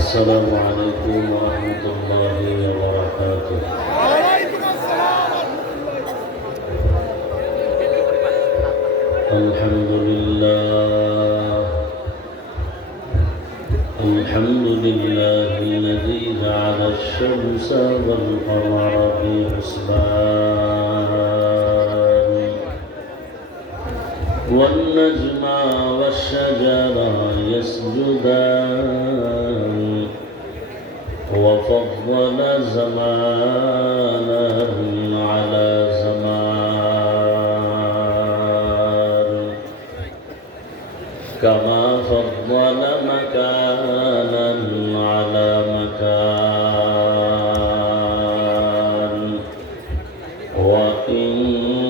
السلام عليكم ورحمة الله وبركاته. وعليكم السلام الحمد لله الحمد لله الذي جعل الشمس والقمر في حسبان والنجم والشجر يسجدان وفضل زمانا على زمان كما فضل مكانا على مكان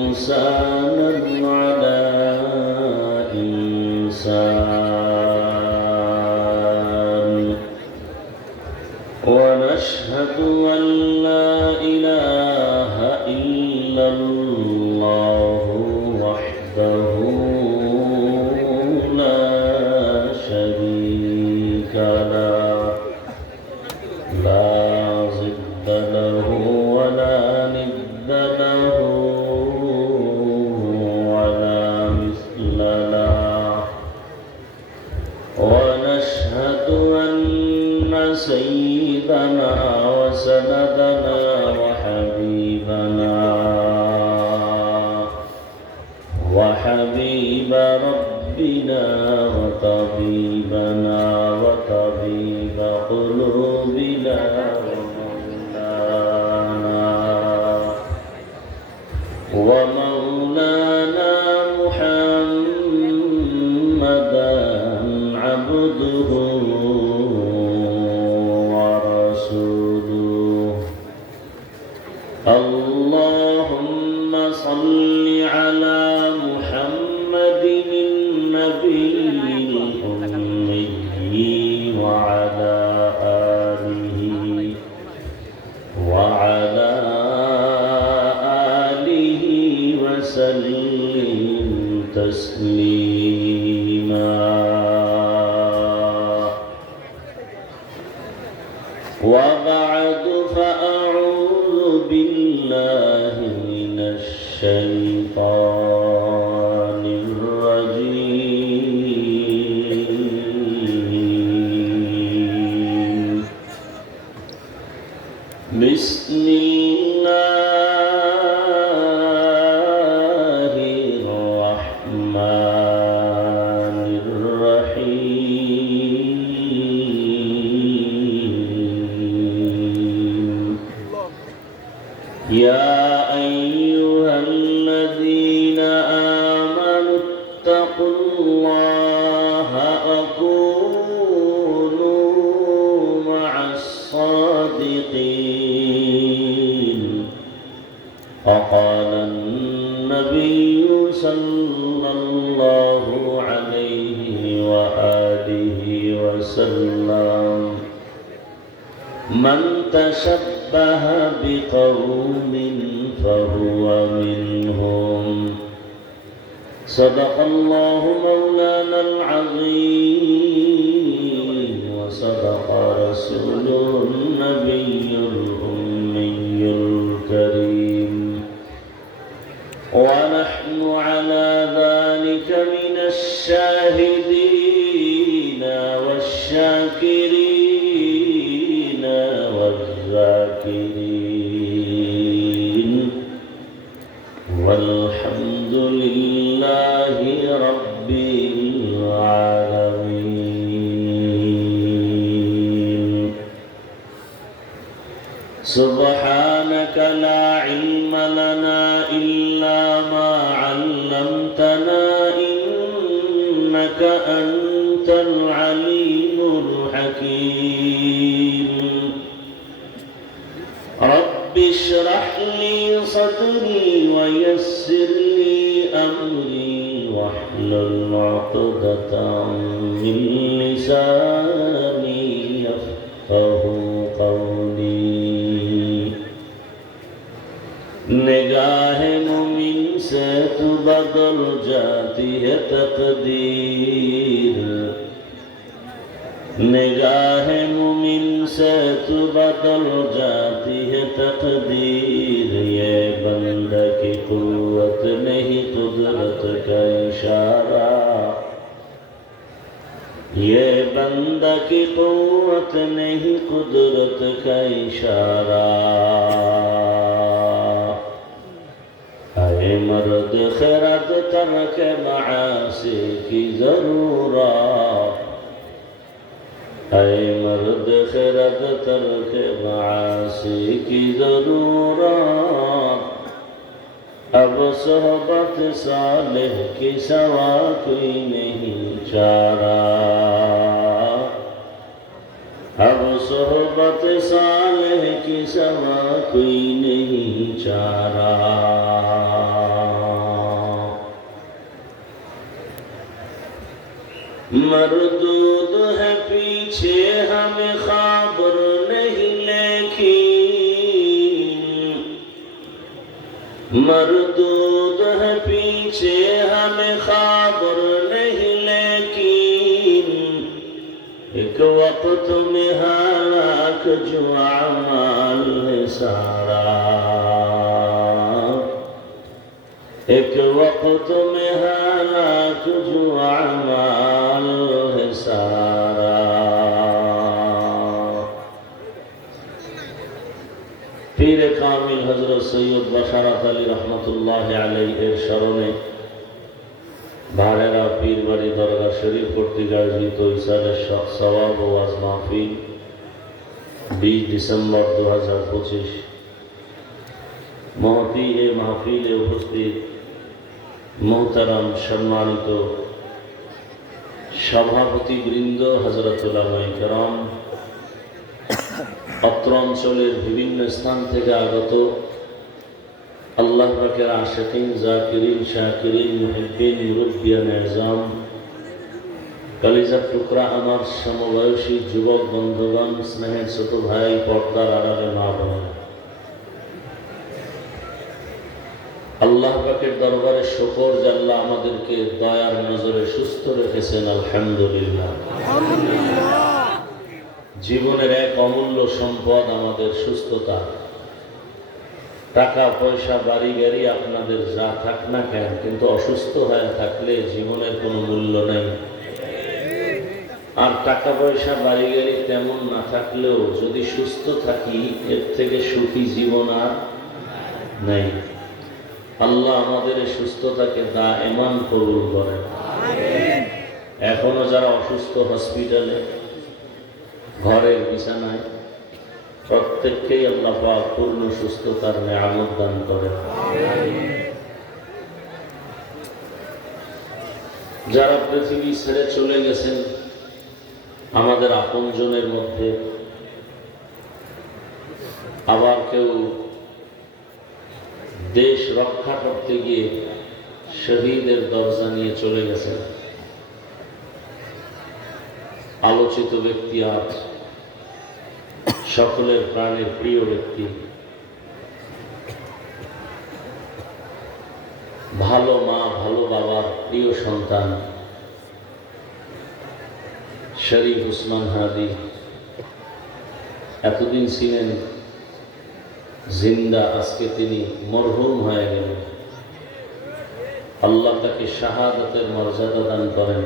وإنسانا على إنسان ونشهد أن لا إله إلا الله وحده لا شريك له لا ضد له ولا ند له ولا مثل له ونشهد أن سيدنا وسندنا وحبيب ربنا وطبيبنا وطبيب قلوبنا ومولانا محمدا عبده ورسوله اللهم صل على محمد النبي الأمي وعلى آله وسلم تسليما وبعد فأعوذ بالله من الشيطان الرجيم بسم الله الرحمن الرحيم يا أيها الذين آمنوا اتقوا الله وكونوا مع الصادقين وقال النبي صلى الله عليه وآله وسلم من تشبه بقوم فهو منهم صدق الله مولانا العظيم وصدق رسوله النبي الأمي الكريم ونحن على ذلك من الشاهدين والشاكرين والذاكرين والحمد لله رب العالمين سبحانك لا علم لنا إلا ما علمتنا إنك أنت العليم الحكيم رب اشرح لي صدري ويسر لي أمري واحلل عقدة من لساني يفقه قولي निगाह मुमिन से तू बदल जाती है तकदीर निगाह मुमिन से तू बदल जाती है तकदीर, ये बंदा की कुव्वत नहीं कुदरत का इशारा, ये बंदा की कुव्वत नहीं कुदरत का इशारा। ऐ मर्द खिरद तर्क मआसी की जरूरत, ऐ मर्द खिरद तर्क मआसी की जरूरत, अब सोहबत सालिह की सवा कोई नहीं चारा, अब सोहबत सालिह की सवा कोई नहीं चारा। मरदूद है पीछे हमें खबर नहीं लेकिन, मरदूद है पीछे हमें खबर नहीं लेकिन, एक वक्त में हालाक जो अमाल है सारा, एक वक्त में हालाक जो अमाल है सारा। पीर कामिल हजरत सैयद बशारत अली रहमतुल्लाह अलैहि এর স্মরণে ভাড়েরা পীরবাড়ি দরগা শরীফ কর্তৃক আয়োজিত ইসালের সওয়াব ও ওয়াজ মাহফিল 20 ডিসেম্বর 2025 মহতি এ মাহফিলে উপস্থিত মোহতারাম সম্মানিত সভাপতি বৃন্দ, হযরত উলামায়ে কেরাম, অত্র অঞ্চলের বিভিন্ন স্থান থেকে আগত আল্লাহ পাকের আশিকিন, জাকিরিন, শাকিরিন, মুহিব্বিন, মুরব্বিয়ান এজাম, কলিজার টুকরা আমার সমবয়সী যুবক বন্ধুগণ, স্নেহের ছোট ভাই, পর্দার আড়ালে মা বোন, আল্লাহ পাকের দরবারে শুকর যে আল্লাহ আমাদেরকে দয়ার নজরে সুস্থ রেখেছেন, আলহামদুলিল্লাহ। জীবনের এক অমূল্য সম্পদ আমাদের সুস্থতা। টাকা পয়সা বাড়ি গাড়ি আপনাদের যা থাক না কেন, কিন্তু অসুস্থ হয়ে থাকলে জীবনের কোনো মূল্য নেই। আর টাকা পয়সা বাড়ি গাড়ি তেমন না থাকলেও যদি সুস্থ থাকি, এর থেকে সুখী জীবন আর নেই। আল্লাহ আমাদের সুস্থতাকে দায়েমান কবুল করেন। এখনো যারা অসুস্থ হসপিটালে, ঘরের বিছানায়, প্রত্যেককেই আল্লাহ পাক পূর্ণ সুস্থতার নেয়ামত দান করেন। যারা পৃথিবী ছেড়ে চলে গেছেন আমাদের আপনজনের মধ্যে, আবার কেউ দেশ রক্ষা করতে গিয়ে শহীদের দরজা নিয়ে চলে গেছেন। আলোচিত ব্যক্তি আজ সকলের প্রাণের প্রিয় ব্যক্তি, ভালো মা, ভালো বাবার প্রিয় সন্তান শরীফ উসমান হাদি। এতদিন ছিলেন জিন্দা, আজকে তিনি মরহুম হয়ে গেলেন। আল্লাহ তাকে শাহাদাতের মর্যাদা দান করেন,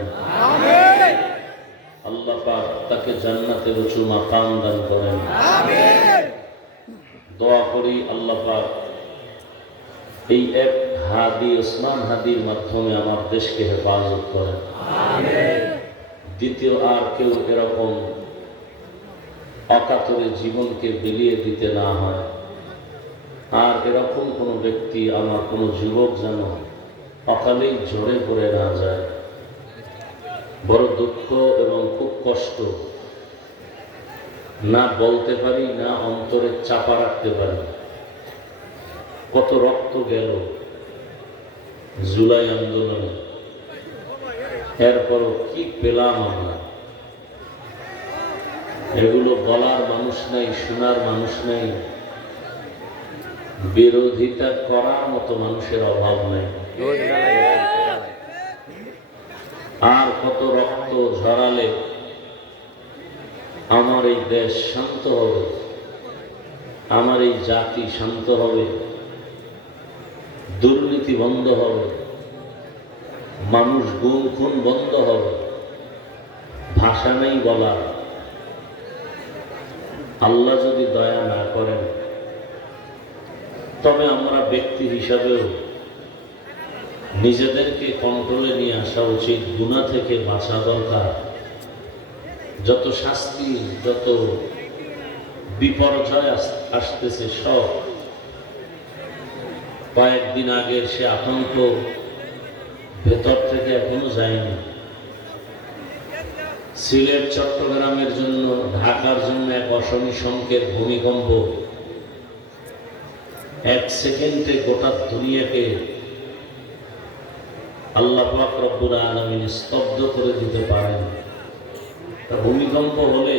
আল্লাহ পাক তাকে জান্নাতের উঁচু মাকাম দান করেন। দোয়া করি আল্লাহ পাক এই এক হাদি উসমান হাদির মাধ্যমে আমার দেশকে হেফাজত করেন। দ্বিতীয় আর কেউ এরকম অকাতরে জীবনকে বিলিয়ে দিতে না হয়, আর এরকম কোনো ব্যক্তি, আমার কোনো যুবক যেন অকালেই ঝরে পড়ে না যায়। বড় দুঃখ এবং খুব কষ্ট, না বলতে পারি, না অন্তরে চাপা রাখতে পারি। কত রক্ত গেল জুলাই আন্দোলনে, এরপরও কি পেলাম আমরা? এগুলো বলার মানুষ নাই, শোনার মানুষ নাই, বিরোধিতা করার মতো মানুষের অভাব নাই। আর কত রক্ত ঝরালে আমার এই দেশ শান্ত হবে, আমার এই জাতি শান্ত হবে, দুর্নীতি বন্ধ হবে, মানুষ গুম খুন বন্ধ হবে, ভাষা নেই বলার। আল্লাহ যদি দয়া না করেন, তবে আমরা ব্যক্তি হিসাবেও নিজেদেরকে কন্ট্রোলে নিয়ে আসা উচিত। গুনাহ থেকে বাঁচা দরকার। যত শাস্তি, যত বিপর্যয় আসতেছে, সব কয়েকদিন আগের সে আতঙ্ক ভেতর থেকে এখনো যায়নি। সিলেট চট্টগ্রামের জন্য, ঢাকার জন্য এক অশনি সংকেত ভূমিকম্প এক সেকেন্ডে গোটা দুনিয়াকে আল্লাহ পাক রব্বুল আলামিন স্তব্ধ করে দিতে পারেন। ভূমিকম্প হলে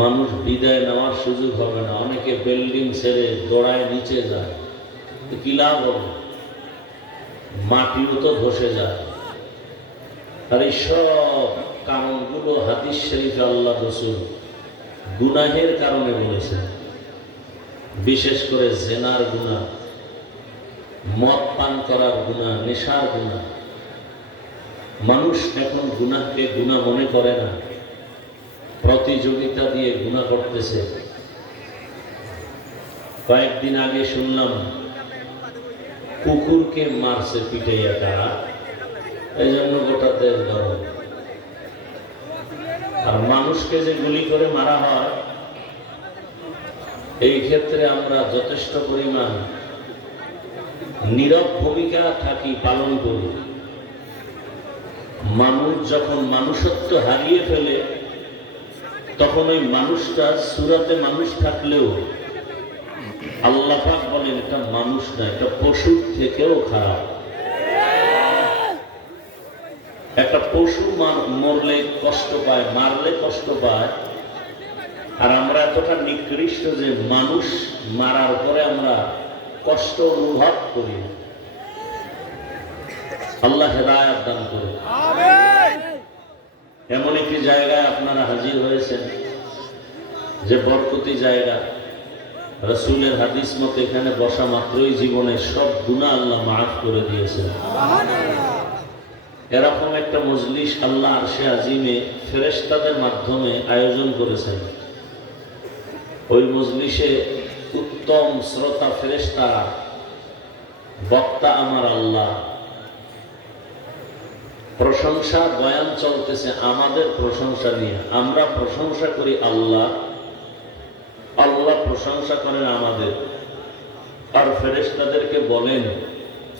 মানুষ বিদায় নেওয়ার সুযোগ হবে না। অনেকে বিল্ডিং ছেড়ে দৌড়ায় নিচে যায়, কি লাভ হবে? মাটিও তো ধসে যায়। আর এই সব কারণগুলো হাদিস শরীফে আল্লাহ রাসূল গুনাহের কারণে বলেছেন। বিশেষ করে জেনার গুনাহ, মদ পান করার গুনাহ, নেশার গুনাহ। মানুষ এখন গুনাহকে গুনাহ মনে করে না, প্রতিযোগিতা দিয়ে গুনাহ করতেছে। কয়েকদিন আগে শুনলাম কুকুরকে মারছে পিটাইয়া তারা, এই জন্য গোটা দেশ গরম। আর মানুষকে যে গুলি করে মারা হয়, এই ক্ষেত্রে আমরা যথেষ্ট পরিমাণ নীরব ভূমিকা পালন করি। মানুষ যখন মানুষত্ব হারিয়ে ফেলে, তখন ওই মানুষটা সূরাতে মানুষ থাকলেও আল্লাহ পাক বলেন এটা মানুষ না, এটা পশুর থেকেও খারাপ। একটা পশু মরলে কষ্ট পায়, মারলে কষ্ট পায়, আর আমরা এতটা নিকৃষ্ট যে মানুষ মারার পরে আমরা কষ্ট অনুভব করি। আল্লাহ হেদায়েত দান করুন। এমন একটি জায়গায় আপনারা হাজির হয়েছেন যে বরকতি জায়গা। রাসূলের হাদিস মতে এখানে বসা মাত্রই জীবনের সব গুনাহ আল্লাহ মাফ করে দিয়েছেন। এরকম একটা মজলিস আল্লাহ আরশে আজিমে ফেরেশতাদের মাধ্যমে আয়োজন করেছেন। ওই মজলিসে উত্তম শ্রোতা ফেরেশতারা, বক্তা আমার আল্লাহ। প্রশংসা বয়ান চলতেছে আমাদের প্রশংসা নিয়ে। আমরা প্রশংসা করি আল্লাহ, আল্লাহ প্রশংসা করেন আমাদের। আর ফেরেশতাদেরকে বলেন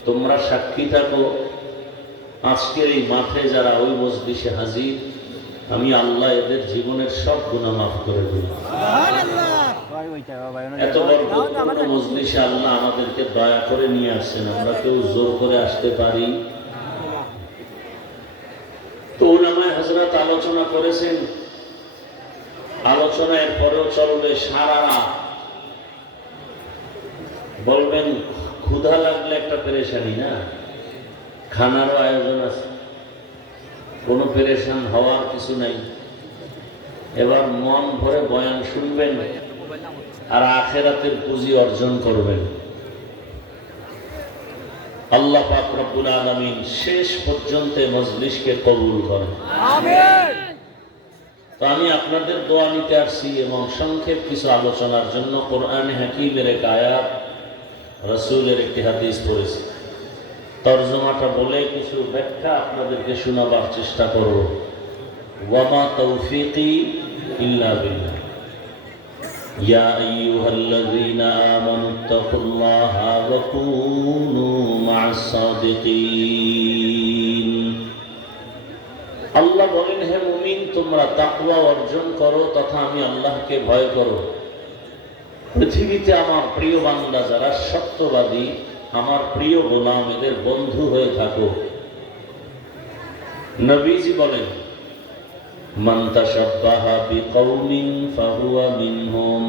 তোমরা সাক্ষী থাকো, আজকের এই মাঠে যারা ওই মজলিসে হাজির, আমি আল্লাহ এদের জীবনের সব গুনাহ মাফ করে দিই। এত বরকতপূর্ণ মজলিসে আল্লাহ আমাদেরকে দয়া করে নিয়ে আসছেন। আমরা কেউ জোর করে আসতে পারি? তো উলামায়ে হযরত আলোচনা করেছেন। আলোচনার পরেও চলবে সারা রাত। বলবেন ক্ষুধা লাগলে একটা পেরেশানি না, খানারও আয়োজন আছে, কোনো পেরেশান হওয়ার কিছু নাই। এবার মন ভরে বয়ান শুনবেন আর আখিরাতের পুঁজি অর্জন করবেন। আল্লাহ পাক রব্বুল আলামিন শেষ পর্যন্ত মজলিসকে কবুল করেন। আমিন। তো আমি আপনাদের দোয়া নিতে আসছি এবং সংক্ষেপ কিছু আলোচনার জন্য কোরআনে হাকিমের এক আয়াত, রাসূলের একটি হাদিস পড়েছি। তরজমাটা বলে কিছু ব্যাখ্যা আপনাদেরকে শোনাবার চেষ্টা করব। ওয়ামা তৌফিকি ইল্লা বিল্লাহ। ইয়া আইয়ুহাল্লাযীনা আমানুত্তাকুল্লাহা ওয়া কুনু মা'আস সাদিকিন। আল্লাহ বলেন, হে মুমিন, তোমরা তাকওয়া অর্জন করো তথা আমি আল্লাহকে ভয় করো। পৃথিবীতে আমার প্রিয় বান্দা যারা সত্যবাদী, আমার প্রিয় গোলাম, এদের বন্ধু হয়ে থাকো। নবীজি বলেন, মান তাশাব্বাহা বিকওমিন ফাহুয়া মিনহুম।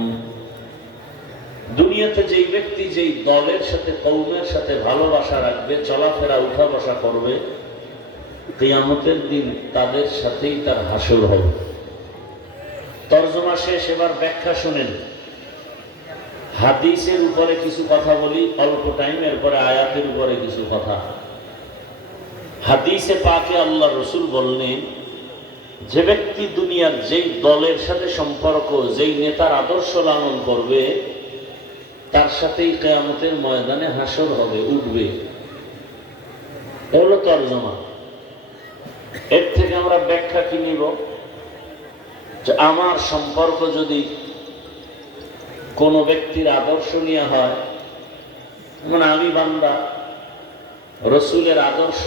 দুনিয়াতে যেই ব্যক্তি যেই দলের সাথে, কওমের সাথে ভালোবাসা রাখবে, চলাফেরা উঠা বসা করবে, কিয়ামতের দিন তাদের সাথেই তার হাসর হবে। তরজমা শেষ, এবার ব্যাখ্যা শুনেন। হাদিসের উপরে কিছু কথা বলি অল্প টাইম, এরপরে আয়াতের উপরে কিছু কথা। হাদিসে পাকে আল্লাহ রসুল বললেন, যে ব্যক্তি দুনিয়ার যেই দলের সাথে সম্পর্ক, যেই নেতার আদর্শ লালন করবে, তার সাথেই কিয়ামতের ময়দানে হাসর হবে, উঠবে। এগুলো তরজমা। এর থেকে আমরা ব্যাখ্যা কি নিব? যে আমার সম্পর্ক যদি কোনো ব্যক্তির আদর্শ নিয়ে হয়, মানে আমি বান্দা রসুলের আদর্শ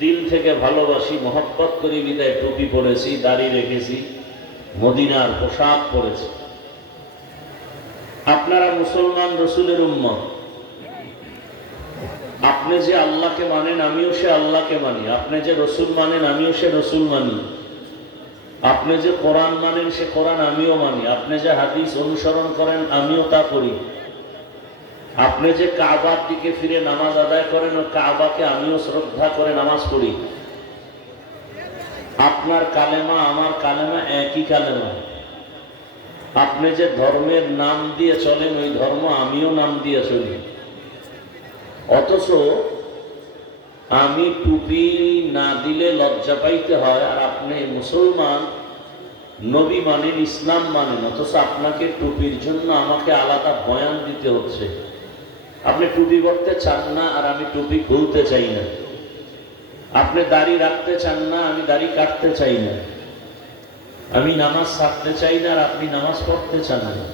দিল থেকে ভালোবাসি, মহব্বত করি বিদায় টুপি পরেছি, দাড়ি রেখেছি, মদিনার পোশাক পরেছি। আপনারা মুসলমান, রসুলের উম্মত। আপনি যে আল্লাহকে মানেন, আমিও সে আল্লাহকে মানি। আপনি যে রসুল মানেন, আমিও সে রসুল মানি। আপনি যে কোরআন মানেন, সে কোরআন আমিও মানি। আপনি যে হাদিস অনুসরণ করেন, আমিও তা করি। আপনি যে কাবার দিকে ফিরে নামাজ আদায় করেন, ও কাবাকে আমিও শ্রদ্ধা করে নামাজ পড়ি। আপনার কালেমা আমার কালেমা একই কালেমা। আপনি যে ধর্মের নাম দিয়ে চলেন, ওই ধর্ম আমিও নাম দিয়ে চলি। অথচ আমি টুপি না দিলে লজ্জা পাইতে হয়, আর আপনি মুসলমান, নবী মানেন, ইসলাম মানেন, অথচ আপনাকে টুপির জন্য আমাকে আলাদা বয়ান দিতে হচ্ছে। আপনি টুপি পরতে চান না, আর আমি টুপি খুলতে চাই না। আপনি দাড়ি রাখতে চান না, আমি দাড়ি কাটতে চাই না। আমি নামাজ ছাড়তে চাই না, আর আপনি নামাজ পড়তে চান না।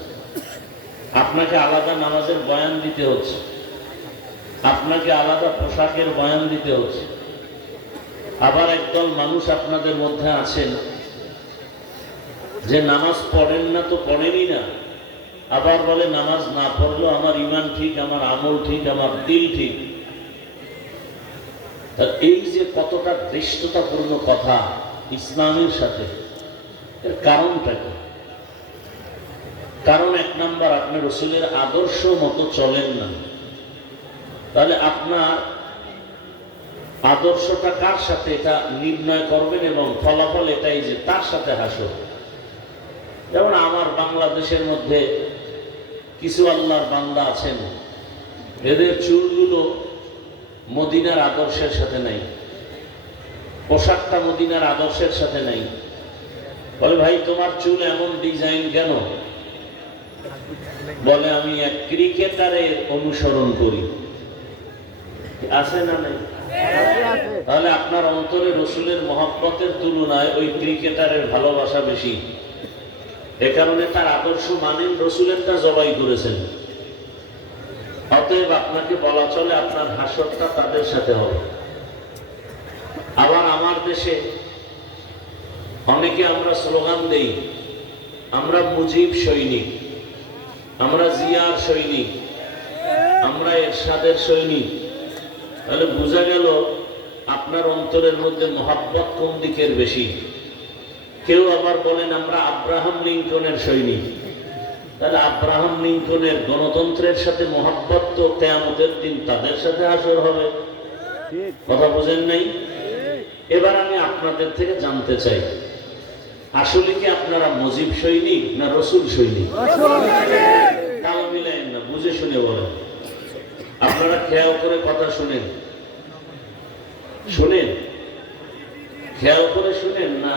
আপনাকে আলাদা নামাজের বয়ান দিতে হচ্ছে, আপনাকে আলাদা পোশাকের বয়ান দিতে হচ্ছে। আবার একদল মানুষ আপনাদের মধ্যে আছেন যে নামাজ পড়েন না তো পড়েনই না, আবার বলে নামাজ না পড়লেও আমার ইমান ঠিক, আমার আমল ঠিক, আমার দিল ঠিক। এই যে কতটা ধৃষ্টতাপূর্ণ কথা ইসলামের সাথে, এর কারণটা কি? কারণ এক নাম্বার, আপনি রসুলের আদর্শ মতো চলেন না। তাহলে আপনার আদর্শটা কার সাথে, এটা নির্ণয় করবেন, এবং ফলাফল এটাই যে তার সাথে হাসর। যেমন আমার বাংলাদেশের মধ্যে কিছু আল্লাহর বান্দা আছেন, এদের চুলগুলো মদিনার আদর্শের সাথে নাই, পোশাকটা মদিনার আদর্শের সাথে নাই। বলে, ভাই তোমার চুল এমন ডিজাইন কেন? বলে, আমি এক ক্রিকেটারের অনুসরণ করি। আছে না নাই? তাহলে আপনার অন্তরে রসুলের মহব্বতের তুলনায় ওই ক্রিকেটারের ভালোবাসা বেশি। এ কারণে তার আদর্শ মানেন, রসুলেরটা জবাই করেছেন। অতএব আপনাকে বলা চলে আপনার হাসরটা তাদের সাথে হবে। আবার আমার দেশে অনেকে আমরা স্লোগান দেই, আমরা মুজিব সৈনিক, আমরা জিয়ার সৈনিক, আমরা এরশাদের সৈনিক। তাহলে বোঝা গেল আপনার অন্তরের মধ্যে মহব্বত কোন দিকের বেশি। কেউ আবার বলেন আমরা আব্রাহাম লিঙ্কনের সৈনিক। তাহলে আব্রাহাম লিঙ্কনের গণতন্ত্রের সাথে মহব্বত তো কিয়ামতের দিন তাদের সাথে হাসর হবে। কথা বোঝেন নাই? এবার আমি আপনাদের থেকে জানতে চাই, আসলে কি আপনারা মুজিব সৈনিক না রসুল সৈনিক? তাও মিলাইন না, বুঝে শুনে বলেন। আপনারা খেয়াল করে কথা শুনেন, শুনেন, খেয়াল করে শুনেন না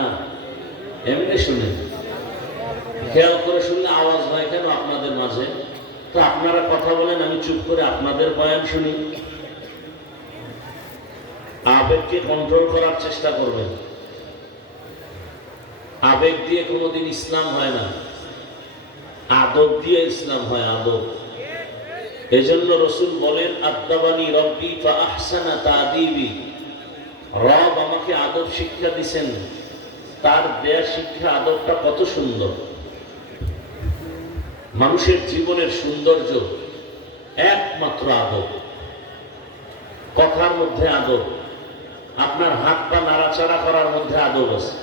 এমনি শুনেন। খেয়াল করে শুনলে আওয়াজ হয় কেন আপনাদের মাঝে? তো আপনারা কথা বলেন, আমি চুপ করে আপনাদের বয়ান শুনি। আবেগকে কন্ট্রোল করার চেষ্টা করবেন। আবেগ দিয়ে কোনোদিন ইসলাম হয় না, আদব দিয়ে ইসলাম হয়, আদব। এজন্য রসুল বলেন, আদাবানি রব্বি ফা আহসানা তাদিবি। রব আমাকে আদব শিক্ষা দিছেন, তার দেয়া শিক্ষা আদবটা কত সুন্দর। মানুষের জীবনের সৌন্দর্য একমাত্র আদব। কথার মধ্যে আদব, আপনার হাত পা নাড়াচাড়া করার মধ্যে আদব আছে।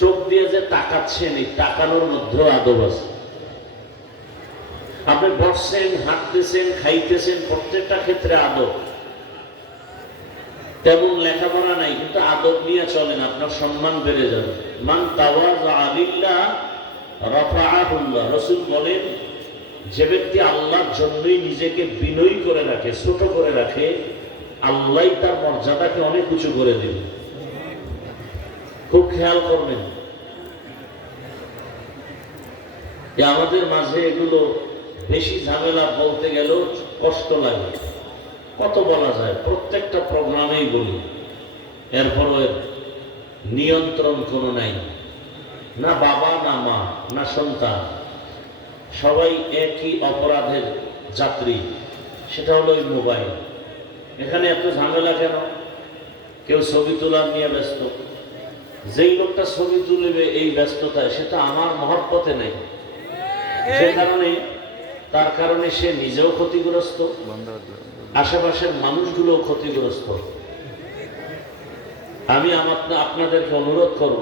চোখ দিয়ে যে তাকাচ্ছেন, এই তাকানোর মধ্যেও আদব আছে। আপনি বসছেন, হাঁটতেছেন, খাইতেছেন, প্রত্যেকটা ক্ষেত্রে আদব। তেমন লেখাপড়া নাই, কিন্তু আদব নিয়ে চলেন, আপনার সম্মান বেড়ে যাবে। মান তাওয়াযা লিল্লাহ রাফাআহুল্লাহ। রাসূল বলেন, যে ব্যক্তি আল্লাহর জন্যই নিজেকে বিনয়ী করে রাখে, ছোট করে রাখে, আল্লাহই তার মর্যাদাকে অনেক উঁচু করে দেবে। খুব খেয়াল করবেন যে আমাদের মাঝে এগুলো বেশি ঝামেলা, বলতে গেলেও কষ্ট লাগে। কত বলা যায়, প্রত্যেকটা প্রোগ্রামেই বলি, এরপরও নিয়ন্ত্রণ কোনো নাই, না বাবা না মা না সন্তান, সবাই একই অপরাধের যাত্রী, সেটা হলো ওই মোবাইল। এখানে এত ঝামেলা কেন? কেউ ছবি তোলার নিয়ে ব্যস্ত, যেই লোকটা ছবি তুলবে এই ব্যস্ততায়, সেটা আমার মহব্বতে নেই, যে কারণে তার কারণে সে নিজেও ক্ষতিগ্রস্ত, আশেপাশের মানুষগুলোও ক্ষতিগ্রস্ত। আমি আপনাদেরকে অনুরোধ করব,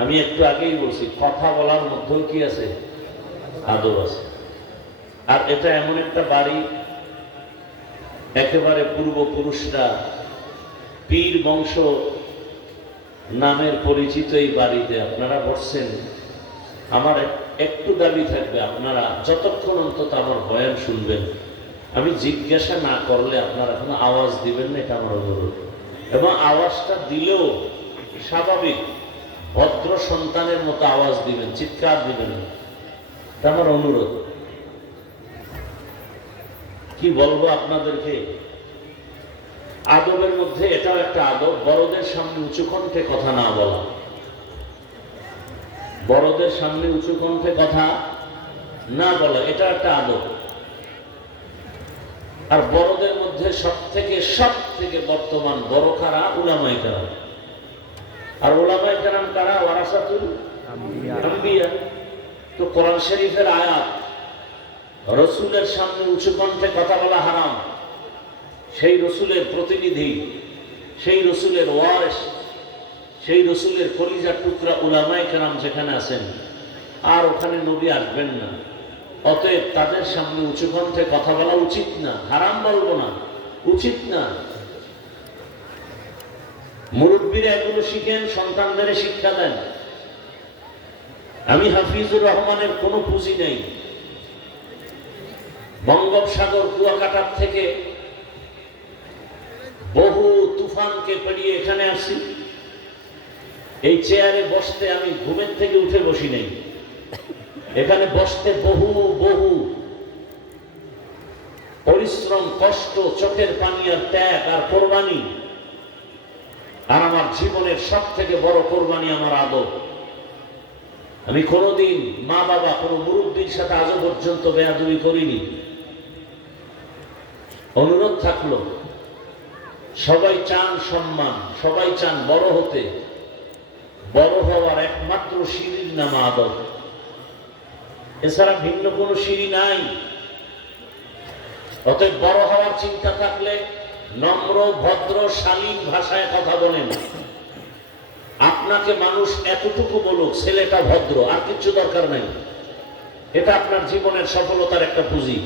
আমি একটু আগেই বলছি, কথা বলার মধ্যেও কি আছে? আদব আছে। আর এটা এমন একটা বাড়ি, একেবারে পূর্বপুরুষরা পীর বংশ নামের পরিচিত এই বাড়িতে আপনারা বসছেন। আমার একটু দাবি থাকবে, আপনারা যতক্ষণ অন্তত আমার বয়ান শুনবেন, আমি জিজ্ঞাসা না করলে আপনারা কোনো আওয়াজ দিবেন না, এটা আমার অনুরোধ। এবং আওয়াজটা দিলেও স্বাভাবিক ভদ্র সন্তানের মতো আওয়াজ দিবেন, চিৎকার দিবেন না, এটা আমার অনুরোধ। কি বলবো আপনাদেরকে, আদবের মধ্যে এটাও একটা আদব, বড়দের সামনে উঁচু কণ্ঠে কথা না বলা। বড়দের সামনে উঁচু কণ্ঠে কথা না বলা, এটা একটা আদব। আর বড়দের মধ্যে সব থেকে বর্তমান বড় কারা? উলামায়ে কেরাম। আর উলামায়ে কেরাম কারা? ওয়ারাসাতুল আম্বিয়া। তো কোরআন শরীফের আয়াত, রসুলের সামনে উঁচু কণ্ঠে কথা বলা হারাম। সেই রসুলের প্রতিনিধি, সেই রসুলের ওয়ারিস, সেই রসুলের কলিজার টুকরা উলামায়ে কেরাম যেখানে আছেন, আর ওখানে নবী আসবেন না। অতএব তাদের সামনে উঁচু কণ্ঠে কথা বলা উচিত না। হারাম বলবো না, উচিত না। মুরব্বীরা এগুলো শিখেন, সন্তানদের শিক্ষা দেন। আমি হাফিজুর রহমানের কোনো পুঁজি নেই। বঙ্গোপসাগর কুয়াকাটার থেকে বহু তুফানকে পেরিয়ে এখানে আসি। এই চেয়ারে বসতে আমি ঘুমের থেকে উঠে বসি নাই। এখানে বসতে বহু বহু পরিশ্রম, কষ্ট, চোখের পানি আর ত্যাগ আর কোরবানি। আর আমার জীবনের সব থেকে বড় কোরবানি আমার আদব। আমি কোনোদিন মা বাবা, কোনো মুরব্বীর সাথে আজও পর্যন্ত বেয়াদবি করিনি। অনুরোধ থাকলো, সবাই চান সম্মান, সবাই চান বড় হতে। বড় হওয়ার একমাত্র সিঁড়ির নাম আদব, এছাড়া ভিন্ন কোনো সিঁড়ি নাই। অতএব বড় হওয়ার চিন্তা থাকলে নম্র, ভদ্র, শালীন ভাষায় কথা বলেন। আপনাকে মানুষ এতটুকু বলুক, ছেলেটা ভদ্র, আর কিছু দরকার নাই। এটা আপনার জীবনের সফলতার একটা পুঁজি।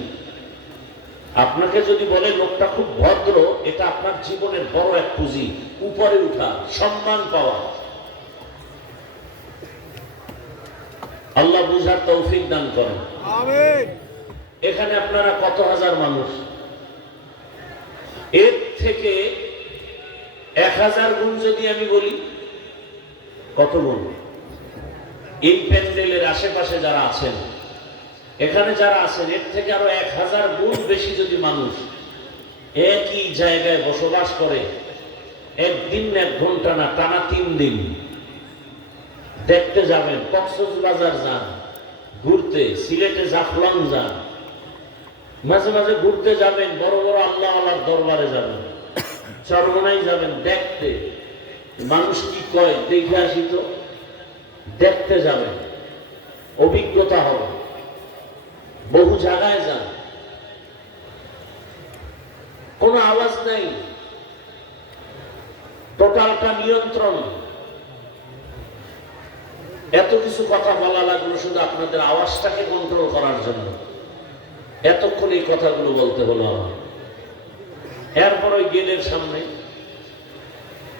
আপনাকে যদি বলে লোকটা খুব ভদ্র, এটা আপনার জীবনের বড় এক পুঁজি, উপরে উঠা, সম্মান পাওয়া। আল্লাহ বুঝার তৌফিক দান করেন। আমিন। এখানে আপনারা কত হাজার মানুষ, এর থেকে 1000 গুণ যদি আমি বলি, কত গুণ? এই প্যান্ডেলের আশেপাশে যারা আছেন, এখানে যারা আছেন, এর থেকে আরো 1000 গুণ বেশি যদি মানুষ একই জায়গায় বসবাস করে, একদিন 1 ঘন্টা না, টানা 3 দিন দেখতে যাবেন, কক্সবাজার যান ঘুরতে, সিলেটে জাফলং যান, মাঝে মাঝে ঘুরতে যাবেন, বড় বড় আল্লাহ আল্লাহর দরবারে যাবেন, চরমনাই যাবেন দেখতে, মানুষ কি কয় দেখে আসি তো, দেখতে যাবেন, অভিজ্ঞতা হবে। বহু জায়গায় যান, কোনো আওয়াজ নেই, টোটালটা নিয়ন্ত্রণ। এত কিছু কথা বলা লাগলো শুধু আপনাদের আওয়াজটাকে কন্ট্রোল করার জন্য। এতক্ষণ এই কথাগুলো বলতে হলো আমার। এরপর ওই গেটের সামনে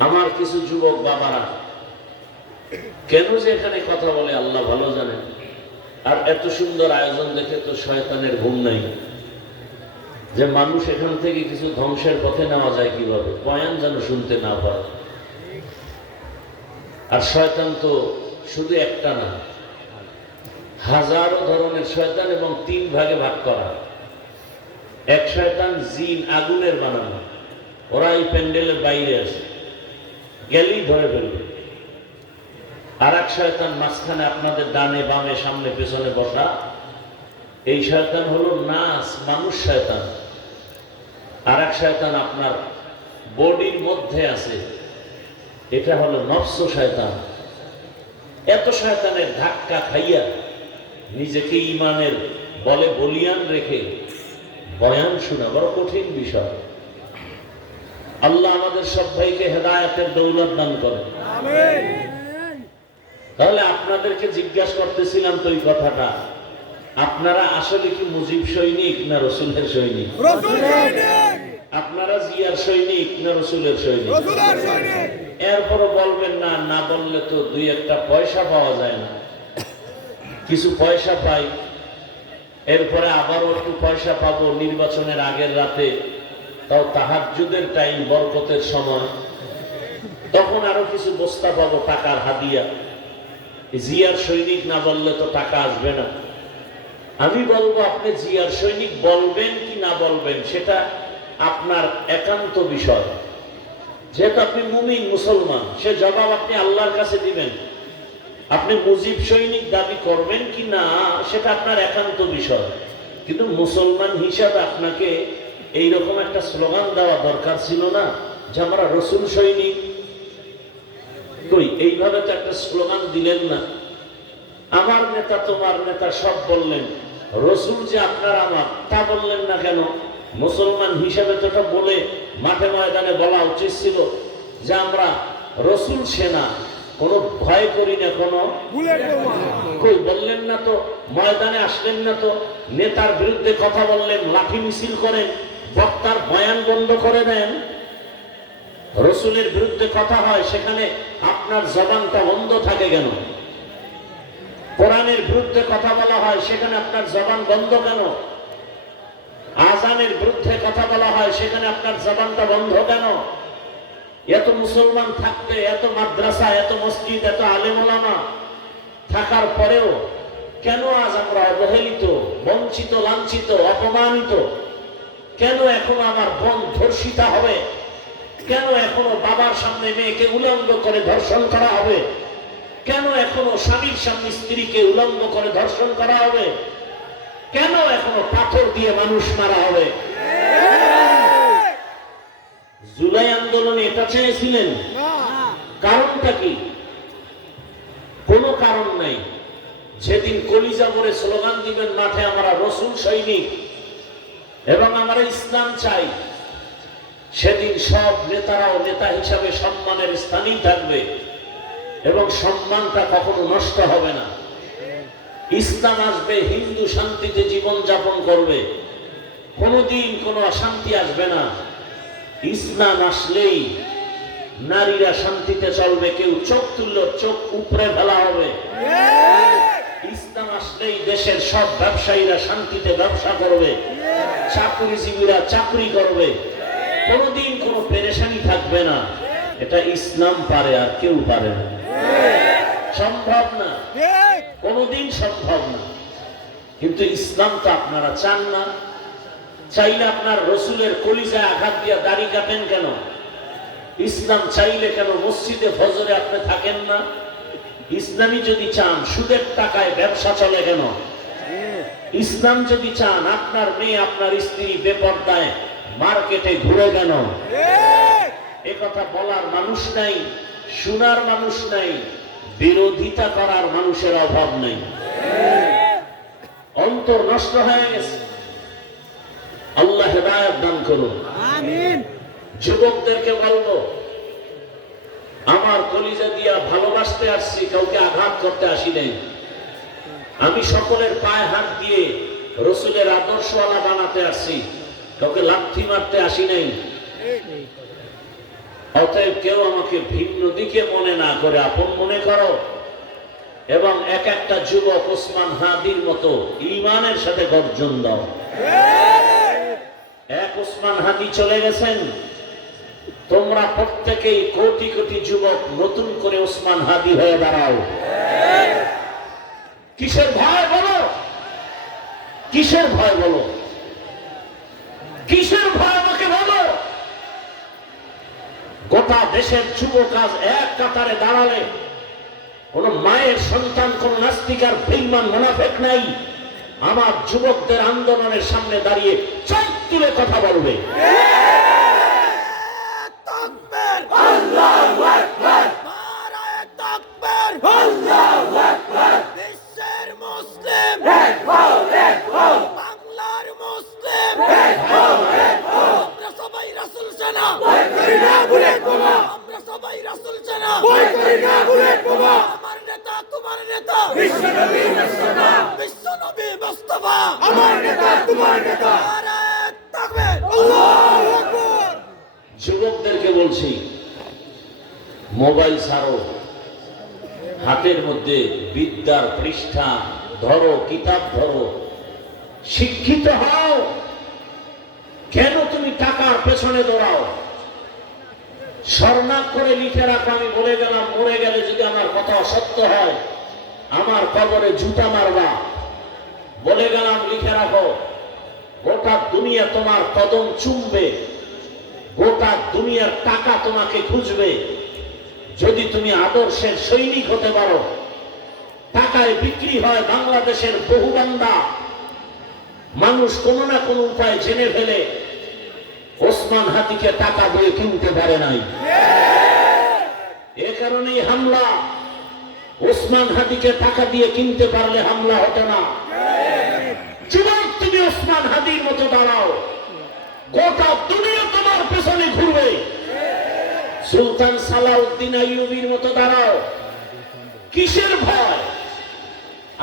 আমার কিছু যুবক বাবারা কেন যে এখানে কথা বলে আল্লাহ ভালো জানেন। আর এত সুন্দর আয়োজন দেখে তো শয়তানের ঘুম নাই, যে মানুষ এখান থেকে কিছু ধ্বংসের পথে নেওয়া যায় কিভাবে, বয়ান যেন শুনতে না পায়। আর শয়তান তো শুধু একটা না, হাজারো ধরনের শয়তান, এবং 3 ভাগে ভাগ করা। এক শয়তান জিন আগুনের বানানো, ওরা এই প্যান্ডেলের বাইরে আছে, গেলেই ধরে ফেলবে। আর এক শয়তান মাঝখানে আপনাদের ডানে বামে সামনে পেছনে বসা, এই শয়তান হলো নাস, মানুষ শয়তান। আর এক শয়তান আপনার বডির মধ্যে আছে, এটা হলো নফস শয়তান। এত শয়তানের ধাক্কা খাইয়া নিজেকে ইমানের বলে বলিয়ান রেখে বয়ান শোনা বড় কঠিন বিষয়। আল্লাহ আমাদের সব ভাইকে হেদায়েতের দৌলত দান করেন। তাহলে আপনাদেরকে জিজ্ঞাসা করতেছিলাম তো এই কথাটা, আপনারা আসলে কি মুজিব সৈনিক না রসুলের সৈনিক? আপনারা জিয়ার সৈনিক না রসুলের সৈনিক? এরপরও বলবেন না, না বললে তো 2-1 পয়সা পাওয়া যায় না। কিছু পয়সা পাই, এরপরে আবারও একটু পয়সা পাবো নির্বাচনের আগের রাতে, তাও তাহাজ্জুদের টাইম, বরকতের সময়, তখন আরো কিছু বস্তা পাবো টাকার হাদিয়া। জিয়ার সৈনিক না বললে তো টাকা আসবে না। আমি বলবো, আপনি জিয়ার সৈনিক বলবেন কি না বলবেন সেটা আপনার একান্ত বিষয়। যেহেতু আপনি মুমিন মুসলমান, সে জবাব আপনি আল্লাহর কাছে দিবেন। আপনি মুজিব সৈনিক দাবি করবেন কি না সেটা আপনার একান্ত বিষয়। কিন্তু মুসলমান হিসাবে আপনাকে এইরকম একটা স্লোগান দেওয়া দরকার ছিল না যে আমরা রসুল সৈনিক? কই, এইভাবে তো একটা স্লোগান দিলেন না। আমার নেতা তোমার নেতা সব বললেন, রসুল যে আপনার আমার তা বললেন না কেন? মুসলমান হিসাবে তো এটা বলে মাঠে ময়দানে বলা উচিত ছিল যে আমরা রসুল সেনা, কোনো ভয় করি না, কোনো কই বললেন না তো, ময়দানে আসলেন না তো, নেতার বিরুদ্ধে কথা বললেন, লাঠি মিছিল করেন, বক্তার বয়ান বন্ধ করে দেন। রসুলের বিরুদ্ধে কথা হয়, সেখানে আপনার জবানটা বন্ধ থাকে কেন? কোরআনের বিরুদ্ধে কথা বলা হয়, সেখানে আপনার জবান বন্ধ কেন? আযানের বিরুদ্ধে কথা বলা হয়, সেখানে আপনার জবানটা বন্ধ কেন? এত মুসলমান থাকতে, এত মাদ্রাসা, এত মসজিদ, এত আলেম ওলামা থাকার পরেও কেন আজ আমরা অবহেলিত, বঞ্চিত, লাঞ্ছিত, অপমানিত? কেন এখনো আমার বোন ধর্ষিতা হবে? কেন এখনো বাবার সামনে মেয়েকে উলঙ্গ করে ধর্ষণ করা হবে? কেন এখনো স্বামীর সামনে স্ত্রীকে উলঙ্গ করে ধর্ষণ করা হবে? কেন এখনো পাথর দিয়ে মানুষ মারা হবে? জুলাই আন্দোলনে এটা চেয়েছিলেন? কারণটা কি? কোনো কারণ নাই। যেদিন কলিজা ভরে স্লোগান দিবেন মাঠে, আমরা রসুল সৈনিক এবং আমরা ইসলাম চাই, সেদিন সব নেতারাও নেতা হিসাবে সম্মানের স্থানেই থাকবে এবং সম্মানটা কখনো নষ্ট হবে না। ইসলাম আসবে, হিন্দু শান্তিতে জীবন যাপন করবে, কোনোদিন কোনো অশান্তি আসবে না। ইসলাম আসলেই নারীরা শান্তিতে চলবে, কেউ চোখ তুললে চোখ উপরে ফেলা হবে। ইসলাম আসলেই দেশের সব ব্যবসায়ীরা শান্তিতে ব্যবসা করবে, চাকরিজীবীরা চাকরি করবে, কোনোদিন কোনো পেরেশানি থাকবে না। এটা ইসলাম পারে, আর কেউ পারে না। সম্ভব না, কোনোদিন সম্ভব না। কিন্তু ইসলাম তো আপনারা চান না। চাইলে আপনার রসুলের কলিজায় আঘাত দিয়া দাড়ি কাটেন কেন? ইসলাম চাইলে কেন মসজিদে ফজরে আপনি থাকেন না? ইসলামী যদি চান সুদের টাকায় ব্যবসা চলে কেন? ইসলাম যদি চান আপনার মেয়ে আপনার স্ত্রী বেপরদায় মার্কেটে ঘুরে কেন? এ কথা বলার মানুষ নাই, শোনার মানুষ নাই, বিরোধিতা করার মানুষের অভাব নাই। অন্তর নষ্ট হয়ে গেছে। আল্লাহ হেদায়েত দান করুন। আমিন। যুবকদেরকে বলবো, আমার কলিজা দিয়া ভালোবাসতে আসছি, কাউকে আঘাত করতে আসি নাই। আমি সকলের পায়ে হাত দিয়ে রসুলের আদর্শওয়ালা বানাতে আসছি, কাউকে লাথি মারতে আসি নাই। অতএব কেউ আমাকে ভিন্ন দিকে মনে না করে আপন মনে করো। এবং এক একটা যুবক ওসমান হাদির মতো ঈমানের সাথে গর্জন দাও। এক ওসমান হাদি চলে গেছেন, তোমরা প্রত্যেকেই কোটি কোটি যুবক নতুন করে ওসমান হাদি হয়ে দাঁড়াও। কিসের ভয় বলো? কিসের ভয় বলো? কিসের ভয় আমাকে বলো? গোটা দেশের যুবক আজ এক কাতারে দাঁড়ালে কোন মায়ের সন্তান, কোন নাস্তিক আর বেঈমান মুনাফিক নাই, আমার যুবকদের আন্দোলনের সামনে দাঁড়িয়ে চোখ তুলে কথা বলবে। তাকবীর, আল্লাহু আকবার, নারায়ে তাকবীর, আল্লাহু আকবার। বিশ্বের মুসলিম এক হও, এক হও। বাংলার মুসলিম এক হও, এক হও। আমরা সবাই রাসূল সেনা, ভয় করি না বুলেট বোমা। আমরা সবাই রাসূল সেনা, ভয় করি না বুলেট বোমা। আমার নেতা তোমার নেতা, বিশ্বনবী মুস্তাফা, বিশ্বনবী মুস্তাফা। আমার নেতা তোমার নেতা, নারায়ে তাকবীর, আল্লাহু আকবার। যুবকদেরকে বলছি, মোবাইল ছাড়ো, হাতের মধ্যে বিদ্যার পৃষ্ঠা ধরো, কিতাব ধরো, শিক্ষিত হও। কেন তুমি টাকার পেছনে দৌড়াও? স্বর্ণাক করে লিখে রাখো, আমি বলে গেলাম, মরে গেলে যদি আমার কথা সত্য হয় আমার কবরে জুতা মারবা। বলে গেলাম, লিখে রাখো, গোটা দুনিয়া তোমার কদম চুমবে, গোটা দুনিয়ার টাকা তোমাকে খুঁজবে। যদি তুমি আদর্শের সৈনিক হতে পারো, টাকায় বিক্রি হয় বাংলাদেশের বহু বান্দা। মানুষ কোনো না কোনো উপায় জেনে ফেলে ওসমান হাদিকে টাকা দিয়ে কিনতে পারে নাই। এ কারণেই হামলা। ওসমান হাদিকে টাকা দিয়ে কিনতে পারলে হামলা হতো না। যুবক, তুমি ওসমান হাদির মতো দাঁড়াও, গোটা দুনিয়া তোমার পেছনে ঘুরবে। সুলতান সালাউদ্দিন আইয়ুবীর মতো দাঁড়াও। কিসের ভয়?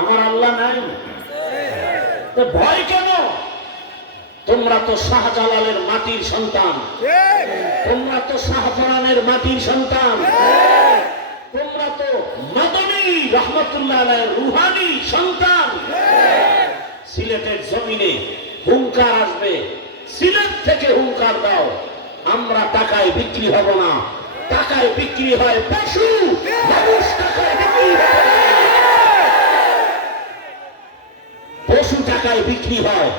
আমার আল্লাহ নাই, তো ভয় কেন? তোমরা তো শাহজালালের মাটির সন্তান, তোমরা তো শাহপরানের মাটির সন্তান, তোমরা তো মাদানী রহমাতুল্লাহ আলাইহির রুহানি সন্তান। সিলেটের জমিনে হুঙ্কার আসবে, সিলেট থেকে হুঙ্কার দাও, আমরা টাকায় বিক্রি হব না। টাকায় বিক্রি হয় পশু, মানুষ টাকায় বিক্রি হয়। পশু টাকায় বিক্রি হয়।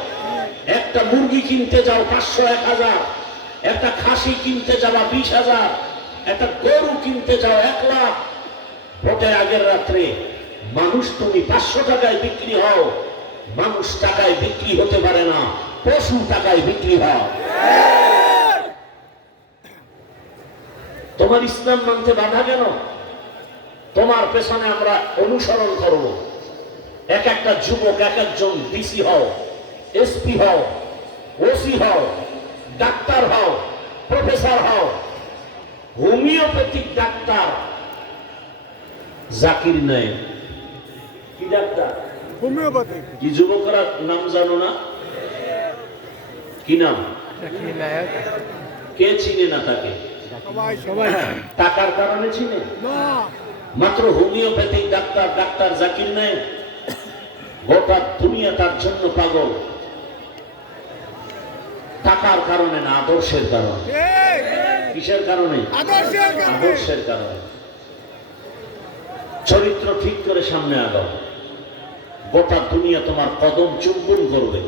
একটা মুরগি কিনতে যাও 500, 1000, একটা খাসি কিনতে যাওয়া 20,000, একটা গরু কিনতে যাও 1 লাখ। ভোটের আগের রাত্রে মানুষ তুমি 500 টাকায় বিক্রি হও। মানুষ টাকায় বিক্রি হতে পারে না, পশু টাকায় বিক্রি হয়। তোমার ইসলাম মানতে বাধা কেন? তোমার পেছনে আমরা অনুসরণ করব। এক একটা যুবক, এক একজন ডিসি হও, এসপি হও, ওসি হও, ডাক্তার হও, প্রফেসর হও। হোমিওপ্যাথিক ডাক্তার জাকির নায়েক, কি ডাক্তার? হোমিওপ্যাথি। কি যুবকরা নাম জানো না? কি নাম? জাকির নায়েক। কে চিনে না তাকে? সবাই। টাকার কারণে চিনে না, মাত্র। Homeopathic doctor, doctor Zakir Naik, গোটা দুনিয়া তার জন্য পাগল। টাকার কারণে না, আদর্শের কারণে। কিসের কারণে? আদর্শের কারণে। চরিত্র ঠিক করে সামনে আগাও, গোটা দুনিয়া তোমার কদম চুম্বন করবে।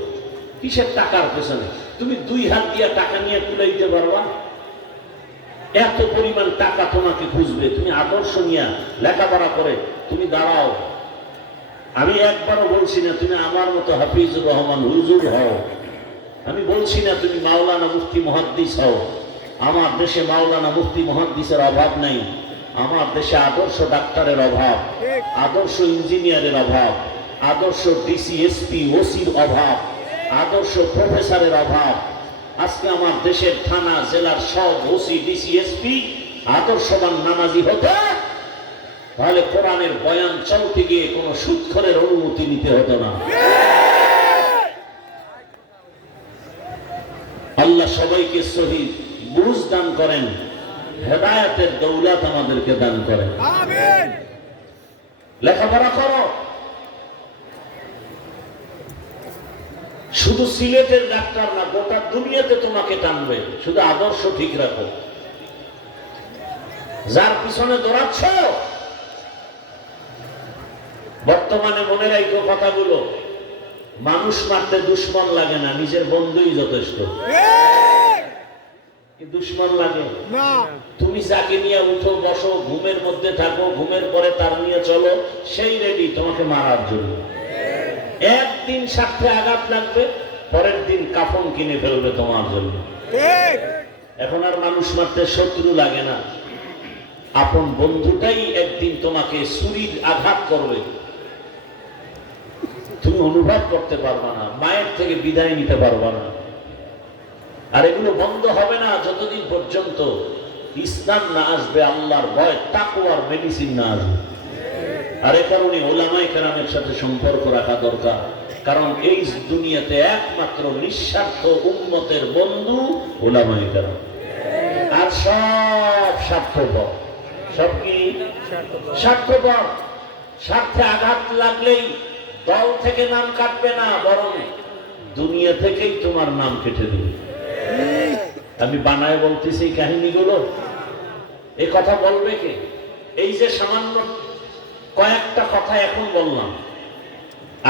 কিসের টাকার পেছনে? তুমি 2 হাত দিয়ে টাকা নিয়ে তুলে দিতে পারবা? এত পরিমাণ টাকা তোমাকে খুঁজবে। তুমি আদর্শ নিয়ে লেখাপড়া করে তুমি দাঁড়াও। আমি একবারও বলছি না তুমি আমার মতো হাফিজুর রহমান হুজুর হও। আমি বলছি না তুমি মাওলানা মুফতি মুহাদ্দিস হও। আমার দেশে মাওলানা মুফতি মুহাদ্দিসের অভাব নাই। আমার দেশে আদর্শ ডাক্তারের অভাব, আদর্শ ইঞ্জিনিয়ারের অভাব, আদর্শ ডিসি, এসপি, ওসির অভাব, আদর্শ প্রফেসরের অভাব। আজকে আমার দেশের থানা জেলার সব ওসি, ডিসি, এসপি আদর্শবান নামাজি হতো, তাহলে কোরআনের বয়ান চলতে গিয়ে কোনো সুদখোরের অনুমতি নিতে হতো না। আল্লাহ সবাইকে সহিহ বুঝ দান করেন, হেদায়েতের দৌলত আমাদেরকে দান করেন। আমিন। লেখাপড়া করো। শুধু সিলেটের ডাক্তার না, গোটা দুনিয়াতে তোমাকে টানবে। শুধু আদর্শ ঠিক রাখো। যার পিছনে দৌড়াচ্ছ, বর্তমানে মনে রাখো কথাগুলো, মানুষ মারতে দুশ্মন লাগে না, নিজের বন্ধুই যথেষ্ট। দুশ্মন লাগে না। তুমি যাকে নিয়ে উঠো বসো, ঘুমের মধ্যে থাকো, ঘুমের পরে তার নিয়ে চলো, সেই রেডি তোমাকে মারার জন্য। একদিন স্বার্থে আঘাত লাগবে, পরের দিন কাফন কিনে ফেলবে তোমার জন্য। এখন আর মানুষ মারতে শত্রু লাগে না, আপন বন্ধুটাই একদিন তোমাকে ছুরির আঘাত করবে, তুমি অনুভব করতে পারবা না, মায়ের থেকে বিদায় নিতে পারবা না। আর এগুলো বন্ধ হবে না যতদিন পর্যন্ত ইসলাম না আসবে, আল্লাহর ভয়, তাকওয়ার মেডিসিন না আসবে। আর এ কারণে ওলামায়ে কেরামের সাথে সম্পর্ক রাখা দরকার। কারণ এই দুনিয়াতে একমাত্র নিঃস্বার্থ উম্মতের বন্ধু ওলামায়ে কেরাম। আর সব স্বার্থপর। সব কি স্বার্থপর? স্বার্থে আঘাত লাগলেই দল থেকে নাম কাটবে না, বরং দুনিয়া থেকেই তোমার নাম কেটে দেবে। আমি বানায় বলতেছি কাহিনীগুলো, এই কথা বলবে কে? এই যে সামান্য কয়েকটা কথা এখন বললাম,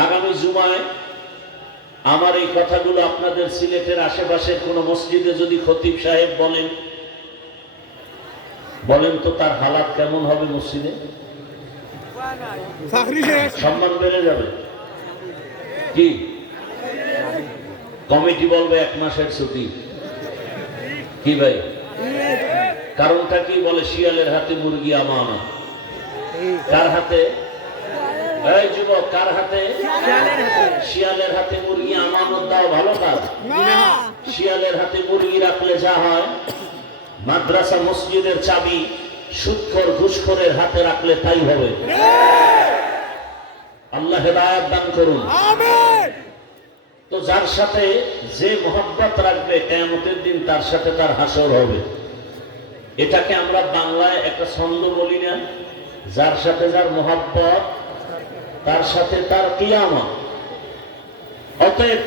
আগামী জুমায় আমার এই কথাগুলো আপনাদের সিলেটের আশেপাশের কোন মসজিদে যদি খতিব সাহেব বলেন তো তার হালাত কেমন হবে? মসজিদে সম্মান বেড়ে যাবে কি? কমিটি বলবে 1 মাসের ছুটি। কি ভাই, কারণটা কি? বলে শিয়ালের হাতে মুরগি আমানত। কার হাতে? এই যুবক, কার হাতে? শিয়ালের হাতে মুরগি আমানত দাও ভালো কাজ। শিয়ালের হাতে মুরগি রাখলে যা হয়, মাদ্রাসা মসজিদের চাবি সুদখোর ঘুষখোরের হাতে রাখলে তাই হবে। আল্লাহ হেদায়েত দান করুন। আমিন। তো যার সাথে যে মহব্বত রাখবে, কিয়ামতের দিন তার সাথে তার হাসর হবে। এটাকে আমরা বাংলায় একটা ছন্দ বলি না, যার সাথে যার মহব্বত তার সাথে তার কিয়ামত। অতএব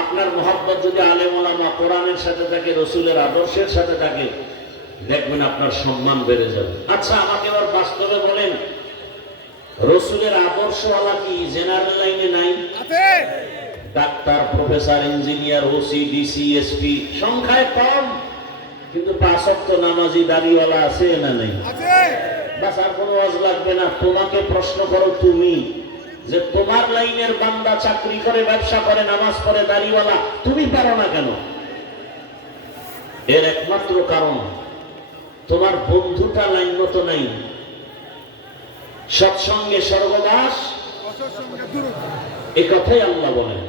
আপনার মহব্বত যদি আলেম ওলামা কোরআনের সাথে থাকে, রসুলের আদর্শের সাথে থাকে, দেখবেন আপনার সম্মান বেড়ে যাবে। আচ্ছা, আমাকে এবার বাস্তবে বলেন, রসুলের আদর্শওয়ালা কি জেনারেল লাইনে নাই? Doctor, professor, engineer, OC, DC, SP সংখ্যায় কম, কিন্তু 5 ওয়াক্ত নামাজি দাড়িওয়ালা আছে না নাই? বাস, আর কোনো ওয়াজ লাগবে না। তোমাকে প্রশ্ন করো তুমি, যে তোমার লাইনের বান্দা চাকরি করে, ব্যবসা করে, নামাজ পড়ে, দাড়িওয়ালা, তুমি পারো না কেন? এর একমাত্র কারণ তোমার বন্ধুটা লাইন মতো নাই। সৎসঙ্গে স্বর্গবাস, এ কথাই আল্লাহ বলেন,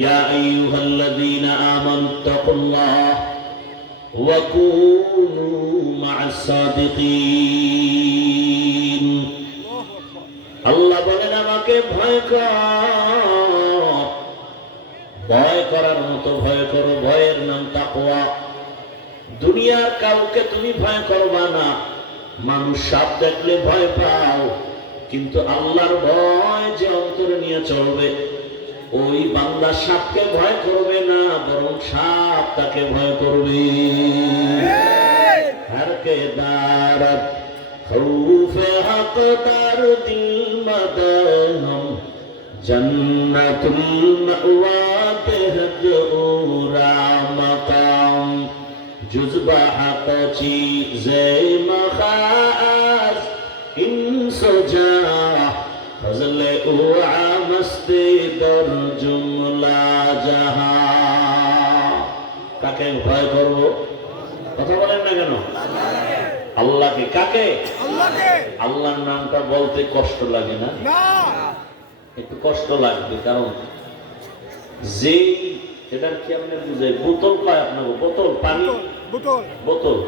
ইয়া আইয়ুহাল্লাযীনা আমানুত্তাকুল্লাহ ওয়া কুনু মা'আস সাদিকিন। আল্লাহ বলেন, আমাকে ভয় কর, ভয় করার মতো ভয় করো। ভয়ের নাম তাকওয়া। দুনিয়ার কাউকে তুমি ভয় করবা না। মানুষ সাপ দেখলে ভয় পাও, কিন্তু আল্লাহর ভয় যে অন্তরে নিয়ে চলবে, ওই বান্দা সাপকে ভয় করবে না, বরং সাপ তাকে ভয় করবে। হরকে দারত খৌফে হকদার দিল মদনম জন্নতুল মাওয়া তেহদ উরা মাকাম জুজবা হক চীজে মখাস ইনসজা ফজলে উআ মস্তি দর জুমলা জাহা। কাকে ভয় করব? কথা বলেন না কেন? আল্লাহকে। কাকে? আল্লাহকে। আল্লাহর নামটা বলতে কষ্ট লাগে না? একটু কষ্ট লাগবে, কারণ যে এটার কি আপনি বুঝাই, বোতল পায় আপনাকে, বোতল পানি, বোতল,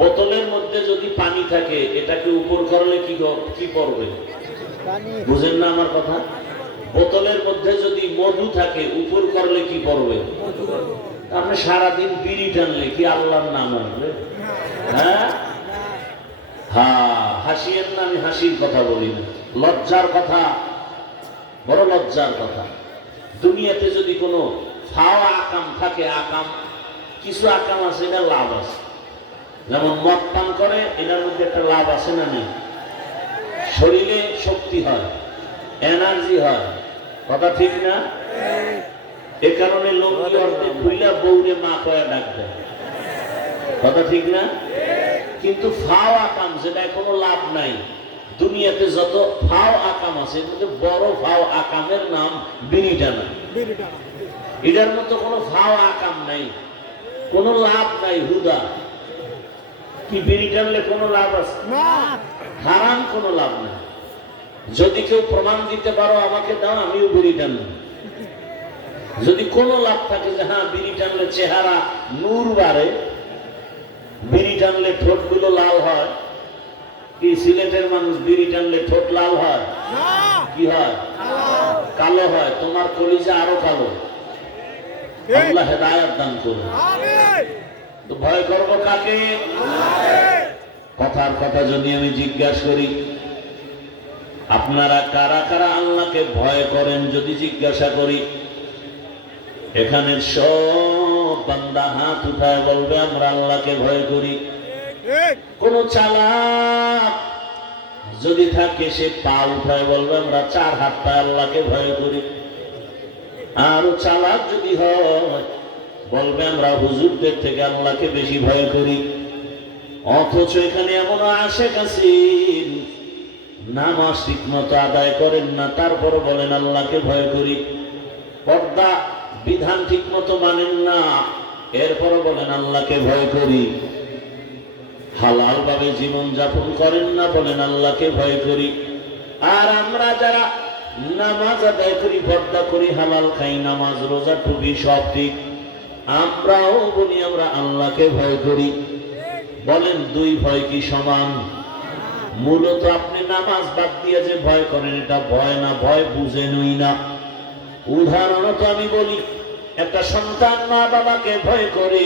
বোতলের মধ্যে যদি পানি থাকে, এটাকে উপর করলে কি পড়বে? বুঝেন না আমার কথা? বোতলের মধ্যে যদি মধু থাকে, উপর করলে কি পড়বে? আপনি সারাদিন বিড়ি টানলে কি আল্লাহর নাম আসবে? হ্যাঁ, হাসিয়েন না, আমি হাসির কথা বলি না। লজ্জার কথা, বড় লজ্জার কথা। দুনিয়াতে যদি কোনো ফাওয়া আকাম থাকে, আকাম কিছু আকাম আছে, এটা লাভ আছে। যেমন মদ পান করে, এটার মধ্যে একটা লাভ আছে না নেই? শরীরে শক্তি হয়, এনার্জি হয়, কথা ঠিক না? এ কারণে লঙ্গি অর্ধেক খুইলা বউরে মা কয়া ডাক দেয়, কথা ঠিক না? কিন্তু ফাও আকাম যেটা কোনো লাভ নাই, দুনিয়াতে যত ফাও আকাম আছে কিন্তু বড় ফাও আকামের নাম বিড়ি টানা। এটার মতো কোনো ফাও আকাম নাই, কোনো লাভ নাই, হুদা। কি বিড়ি টানলে কোনো লাভ আছে? হারাম কোনো লাভ নাই। যদি কেউ প্রমাণ দিতে পারো আমাকে দাও, আমিও বিড়ি টানব। যদি কোনো লাভ থাকে যে হ্যাঁ বিড়ি টানলে চেহারা নূর বাড়ে, বিড়ি টানলে ঠোঁটগুলো লাল হয়, কি সিলেটের মানুষ বিড়ি টানলে ঠোঁট লাল হয়? কি হয়? কালো হয়। তোমার কলিজা আরো কালো। আল্লাহ হেদায়েত দান করুন। তো ভয় করবো কাকে? কথার কথা যদি আমি জিজ্ঞাসা করি, আপনারা কারা কারা আল্লাহকে ভয় করেন যদি জিজ্ঞাসা করি, এখানে সব বান্দা হাত উঠায় বলবে আমরা আল্লাহকে ভয় করি। কোন চালাক যদি থাকে সে পা উঠায় বলবে আমরা 4 হাত পায়ে আল্লাহকে ভয় করি। আর চালাক যদি হয় বলবে আমরা হুজুরদের থেকে আল্লাহকে বেশি ভয় করি। অথচ এখানে এমন আশেক আছেন নামাজ ঠিক মতো আদায় করেন না, তারপর বলেন আল্লাহকে ভয় করি। পর্দা বিধান ঠিক মতো মানেন না, এরপর বলেন আল্লাহকে ভয় করি। হালাল ভাবে জীবন যাপন করেন না, বলেন আল্লাহকে ভয় করি। আর আমরা যারা নামাজ আদায় করি, পর্দা করি, হালাল খাই, নামাজ রোজা টুপি সব ঠিক, আমরাও বলি আমরা আল্লাহকে ভয় করি। বলেন দুই ভয় কি সমান? মূলত আপনি নামাজ বাদ দিয়ে যে ভয় করেন এটা ভয় না, ভয় বুঝেনই না। উদাহরণত আমি বলি, একটা সন্তান মা বাবাকে ভয় করে,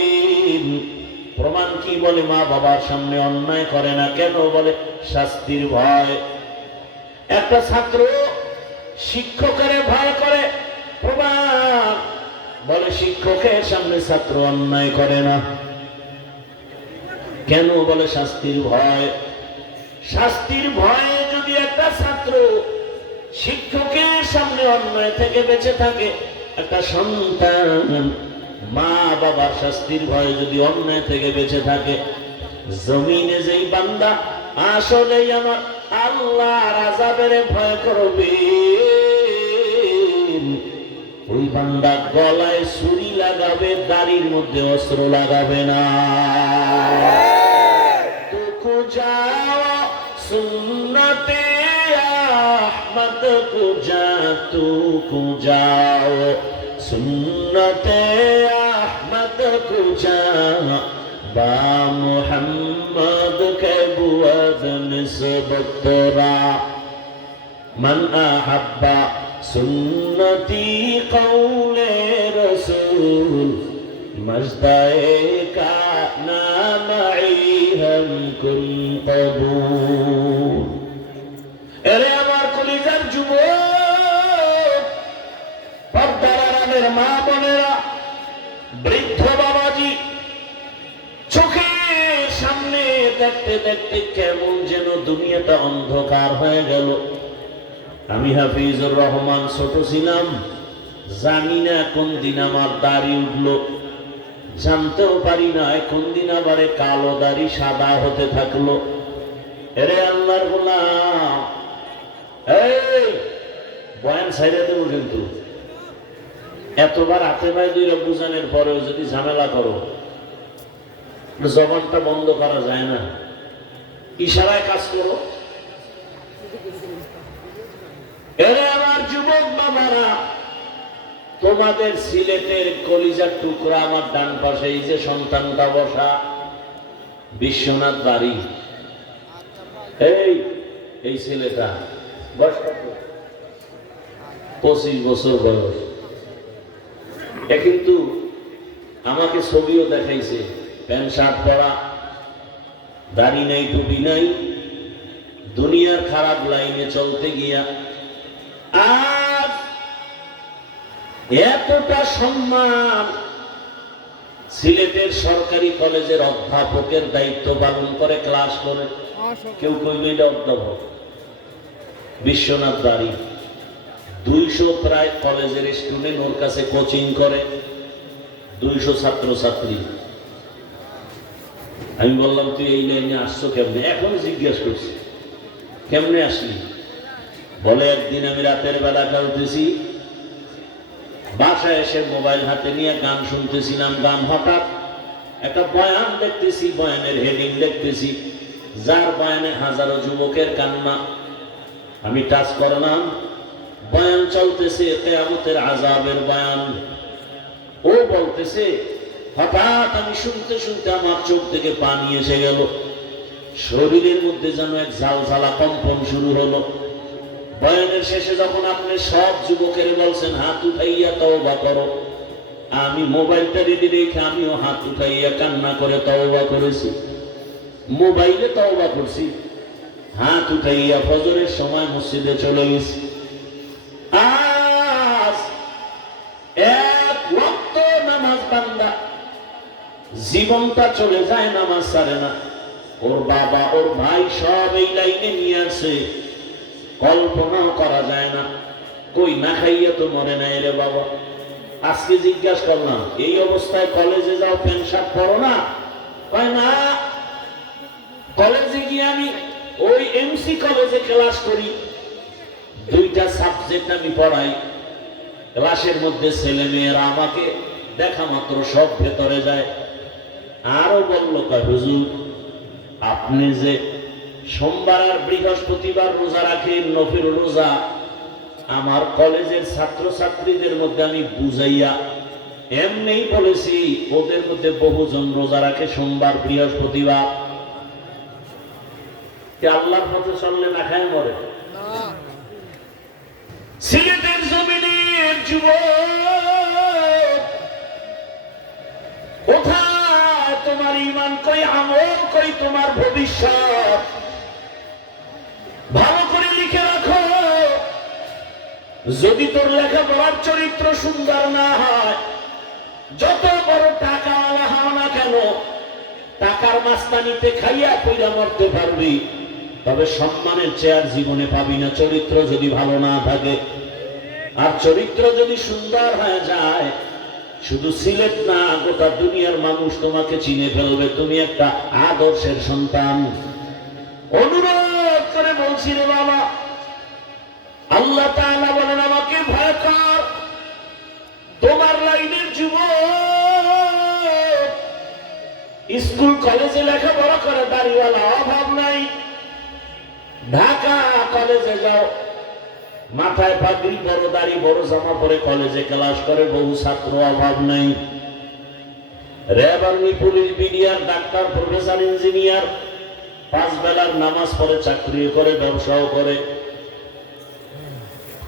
প্রমাণ কি? বলে মা বাবার সামনে অন্যায় করে না, কেন? বলে শাস্তির ভয়। একটা ছাত্র শিক্ষকের ভয় করে, প্রমাণ? বলে শিক্ষকের সামনে ছাত্র অন্যায় করে না, কেন? বলে শাস্তির ভয়। শাস্তির ভয়ে যদি একটা ছাত্র শিক্ষকের সামনে অন্যায় থেকে বেঁচে থাকে, একটা সন্তান মা বাবার শাস্তির ভয়ে যদি অন্যায় থেকে বেঁচে থাকে, জমিনে যেই বান্দা আসলেই আমার আল্লাহর আযাবের ভয় করবে, ওই বান্দা গলায় ছুরি লাগাবে, দাড়ির মধ্যে অস্ত্র লাগাবে না। তুকু যাও সুন্নতে আহমদ কো যা, তুকু যাও সুন্নতে আহমদ কো যা, বা মুহাম্মদ কে বুয়াদ নিসবত তোরা। মান আহাব্বা সুন্নতি কওলে রসূল, মজদায়ে কানা মাই হাম কুন কবুল। এরে আমার কলিজার যুবক, পর্দার আড়ালের মা বোনেরা, বৃদ্ধ বাবাজি, চোখের সামনে দেখতে দেখতে কেমন যেন দুনিয়াটা অন্ধকার হয়ে গেল। আমি হাফিজুর রহমান ছোট ছিলাম, জানি না কোন দিন আমার দাড়ি উঠলো, জানতেও পারি না কোন দিন আবার কালো দাড়ি সাদা হতে থাকলো। এরে আল্লাহর গোলাম, এই বয়ান ছাইড়া দেবো কিন্তু। এতবার হাতে পায়ে দুইটা বুঝানোর পরেও যদি ঝামেলা করো, জবানটা বন্ধ করা যায় না, ইশারায় কাজ করো। এরে আমার যুবক বাবারা, তোমাদের সিলেটের কলিজার টুকরা আমার ডান পাশে এই যে সন্তানটা বসা, বিশ্বনাথ বাড়ি, এই ছেলেটা বয়স কত? 25 বছর বয়স। এ কিন্তু আমাকে ছবিও দেখাইছে, প্যান্ট শার্ট পরা, দাড়ি নাই, টুপি নাই, দুনিয়ার খারাপ লাইনে চলতে গিয়া আজ এতটা সম্মান সিলেটের সরকারি কলেজের অধ্যাপকের দায়িত্ব পালন করে, ক্লাস করে। কেউ কইবে এটা অধ্যাপক। বিশ্বনাথ বাড়ি 200 প্রায় কলেজের স্টুডেন্ট ওর কাছে কোচিং করে, 200 ছাত্র ছাত্রী। আমি বললাম তুই এই লাইনে আসছো কেমনে? এখন জিজ্ঞাসা করছি কেমনে আসলি? বলে একদিন আমি রাতের বেলা খেলতেছি, বাসায় এসে মোবাইল হাতে নিয়ে গান শুনতেছিলাম, গান হঠাৎ একটা বয়ান দেখতেছি, বয়ানের হেডিং দেখতেছি, যার বয়ানে হাজারো যুবকের কান্না। আমি টাচ করলাম, বয়ান চলতেছে কিয়ামতের আযাবের বয়ান। ও বলতেছে, হঠাৎ আমি শুনতে শুনতে আমার চোখ থেকে পানি এসে গেল, শরীরের মধ্যে যেন এক ঝালঝালা কম্পন শুরু হলো। বয়ানের শেষে যখন আপনি সব যুবকের বলছেন হাত উঠাইয়া তওবা করো, আমি মোবাইলটা রেডি রেখে আমিও হাত উঠাইয়া কান্না করে তওবা করেছি। মোবাইলে তওবা করছি, হাত উঠাইয়া ফজরের সময় মসজিদে চলে গেছি। আজ এক ওয়াক্ত নামাজ বান্দা, জীবনটা চলে যায়, নামাজ ছাড়ে না। ওর বাবা ওর ভাই সব এই লাইনে নিয়ে আসে, কল্পনাও করা যায় না। কই না খাইয়া তো মরে নাই রে বাবা। আজকে জিজ্ঞাসা করলাম, এই অবস্থায় কলেজে যাও, প্যান্ট শার্ট পরো না? কয় না, কলেজে গিয়ে আমি ওই এমসি কলেজে ক্লাস করি, 2টা সাবজেক্ট আমি পড়াই। ক্লাসের মধ্যে ছেলে মেয়েরা আমাকে দেখা মাত্র সব ভেতরে যায়। আরো বলল, কয় হুজুর আপনি যে সোমবার আর বৃহস্পতিবার রোজা রাখেন, নফিল রোজা, আমার কলেজের ছাত্র ছাত্রীদের মধ্যে আমি বুঝাইয়া এমনি বলেছি, ওদের মধ্যে বহুজন রোজা রাখে সোমবার বৃহস্পতিবার। আল্লাহর পথে চললে না খায় মরে। সিলেটের জমিনের যুবক, কোথায় তোমার ঈমান, কই আমল, কই তোমার ভবিষ্যৎ? ভালো করে লিখে রাখো। যদি তোর লেখাপড়ার চরিত্র সুন্দর না হয়, যত বড় টাকাওয়ালা হও না কেন, টাকার মাস্তানিতে খাইয়া কইরা মরতে পারবি, তবে সম্মানের চেয়ার জীবনে পাবি না, চরিত্র যদি ভালো না থাকে। আর চরিত্র যদি সুন্দর হয়ে যায়, শুধু সিলেট না, গোটা দুনিয়ার মানুষ তোমাকে চিনে ফেলবে, তুমি একটা আদর্শের সন্তান। অনুরোধ করে বলছি রে বাবা, আল্লাহ তাআলা বলেন আমাকে ভয় কর। তোমার লাইনের যুবক স্কুল কলেজে লেখাপড়া করে, দাড়িওয়ালা অভাব নাই। ঢাকা কলেজে যাও, মাথায় পাগড়ি, বড় দাড়ি, বড় জামা পরে কলেজে ক্লাস করে, বহু ছাত্র, অভাব নাই। RAB, army, police, BDR, doctor, professor, engineer, 5 বেলার নামাজ পড়ে, চাকরি করে, ব্যবসাও করে।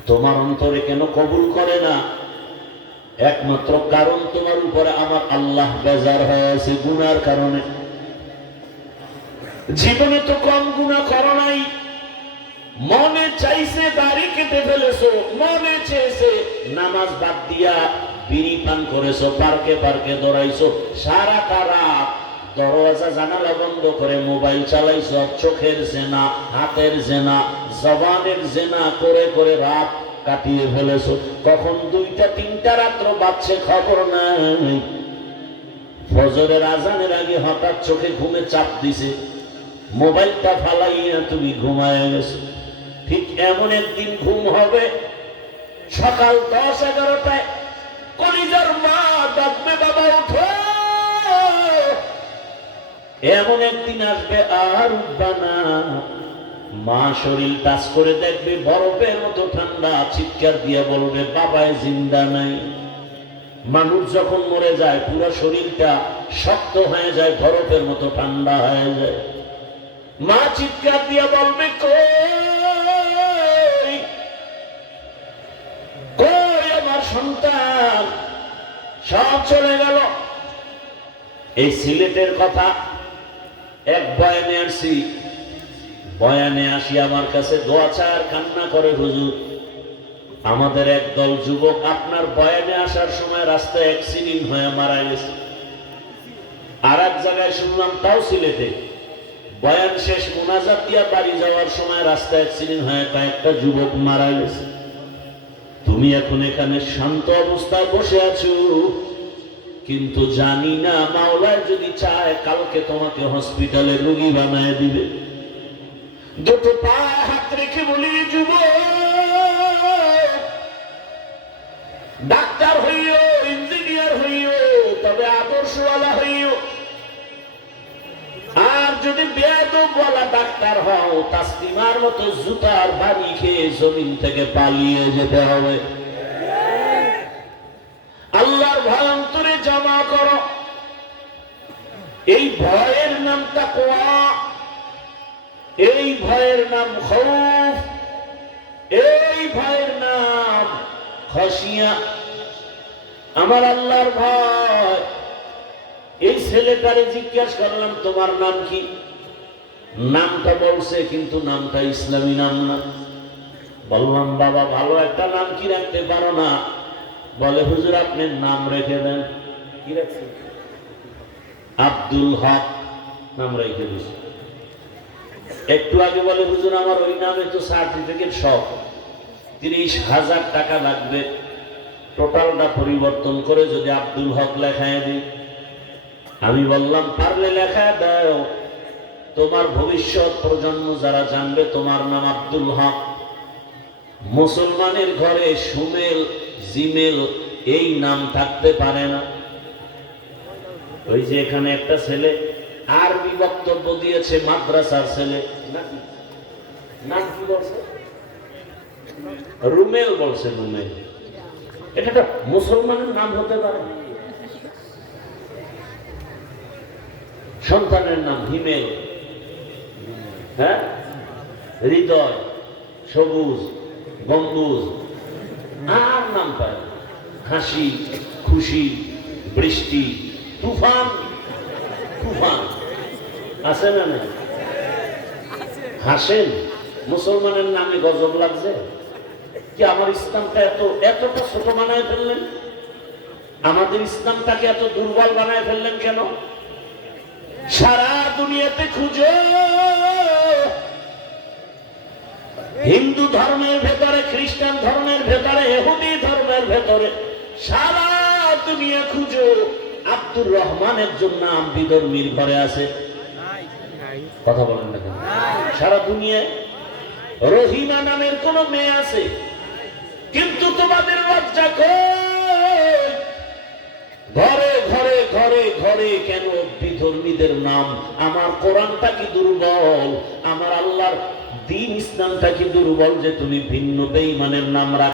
তোমার অন্তরে কেন কবুল করে না? একমাত্র কারণ তোমার উপরে আমার আল্লাহ বেজার হয়ে আছে গুনার কারণে। জীবনে তো কম গুনাহ করো নাই, মনে চাইছে দাড়ি কেটে ফেলেছো, মনে চেয়েছে নামাজ বাদ দিয়া বিড়ি পান করেছো, পার্কে পার্কে দৌড়াইছো, সারাটা রাত দরওয়াজা জানালা বন্ধ করে মোবাইল চালাইছো, চোখের জেনা, হাতের জেনা, জবানের জেনা করে করে রাত কাটিয়ে ফেলেছো। কখন 2টা 3টা রাত্র বাজছে খবর নাই। ফজরের আজানের আগে হঠাৎ চোখে ঘুমে চাপ দিছে, মোবাইলটা ফালাইয়া তুমি ঘুমায় গেছো। ঠিক এমন একদিন ঘুম হবে, সকাল 10-11টায় কলিজার মা ডাকবে, বাবা উঠো। এমন একদিন আসবে আর উঠবা না। মা শরীর টাচ করে দেখবে বরফের মতো ঠান্ডা, চিৎকার দিয়ে বলবে বাবায় জিন্দা নাই। মানুষ যখন মরে যায় পুরো শরীরটা শক্ত হয়ে যায়, বরফের মতো ঠান্ডা হয়ে যায়। মা চিৎকার দিয়ে বলবে কই কই আমার সন্তান, সব চলে গেল। এই সিলেটের কথা এক বয়ানে আসছি, বয়ানে আসি আমার কাছে দোয়া চায় আর কান্না করে, হুজুর আমাদের একদল যুবক আপনার বয়ানে আসার সময় রাস্তায় অ্যাক্সিডেন্ট হয়ে মারা গেছে। আর এক জায়গায় শুনলাম তাও সিলেটে বয়ান শেষ মুনাজাত দিয়া বাড়ি যাওয়ার সময় রাস্তায় অ্যাক্সিডেন্ট হয়ে কয়েকটা যুবক মারা গেছে। তুমি এখন এখানে শান্ত অবস্থায় বসে আছো, কিন্তু জানি না মাওলায় যদি চায় কালকে তোমাকে হসপিটালে রোগী বানায় দিবে। দুটো পায়ে হাত রেখে বলি, যুবক ডাক্তার হইও, ইঞ্জিনিয়ার হইও, তবে আদর্শওয়ালা হইও। আর যদি বেয়াদবওয়ালা ডাক্তার হও, তাসলিমার মতো জুতার বাড়ি খেয়ে জমিন থেকে পালিয়ে যেতে হবে। আল্লাহর ভয় অন্তরে জমা করো। এই ভয়ের নাম তাকওয়া, এই ভয়ের নাম খৌফ, এই ভয়ের নাম খাশিয়া। আমার আল্লাহর ভয়। এই ছেলেটারে জিজ্ঞাসা করলাম তোমার নাম কি? নামটা বলছে কিন্তু নামটা ইসলামী নাম না। বললাম বাবা ভালো একটা নাম কি রাখতে পারো না? বলে হুজুর আপনি নাম রেখে দেন। কি রাখছেন? আব্দুল হক নাম রেখে দিয়েছে। একটু আগে বলে হুজুর আমার ওই নামে তো সার্টিফিকেট সব 30,000 টাকা লাগবে, টোটালটা পরিবর্তন করে যদি আব্দুল হক লেখায় দিই। আমি বললাম পারলে লেখায় দাও, তোমার ভবিষ্যৎ প্রজন্ম যারা জানবে তোমার নাম আব্দুল হক। মুসলমানের ঘরে সুমেল জিমেল এই নাম থাকতে পারে না। ওই যে এখানে একটা ছেলে আরবি বক্তব্য দিয়েছে, মাদ্রাসার ছেলে, নাম কি বলছে? রুমেল বলছে। রুমেল এটা একটা মুসলমানের নাম হতে পারে? সন্তানের নাম হিমেল, হ্যাঁ, হৃদয়, সবুজ, গম্বুজ, আর নাম পায় হাসি, খুশি, বৃষ্টি, তুফান। তুফান আছে না? না হাসেন। মুসলমানের নামে গজব লাগছে কি? আমার ইসলামটা এতটা ছোট বানায় ফেললেন, আমাদের ইসলামটাকে এত দুর্বল বানায় ফেললেন কেন? সারা দুনিয়াতে খুঁজো, হিন্দু ধর্মের ভেতরে, খ্রিস্টান ধর্মের ভেতরে, ইহুদি ধর্মের ভেতরে, সারা দুনিয়া খুঁজো, আব্দুর রহমান একজন নাম বিধর্মীর ঘরে আছে। কথা বলেন না কেন? সারা দুনিয়ায় রহিমা নামের কোন মেয়ে আছে, কিন্তু তোমাদের লজ্জা কই? ঘরে ঘরে ঘরে ঘরে কেন বিধর্মীদের নাম? আমার কোরআনটা কি দুর্বল? আমার আল্লাহর দ্বীন ইসলামটা কি দুর্বল যে তুমি ভিন্ন বেঈমানের নাম রাখ?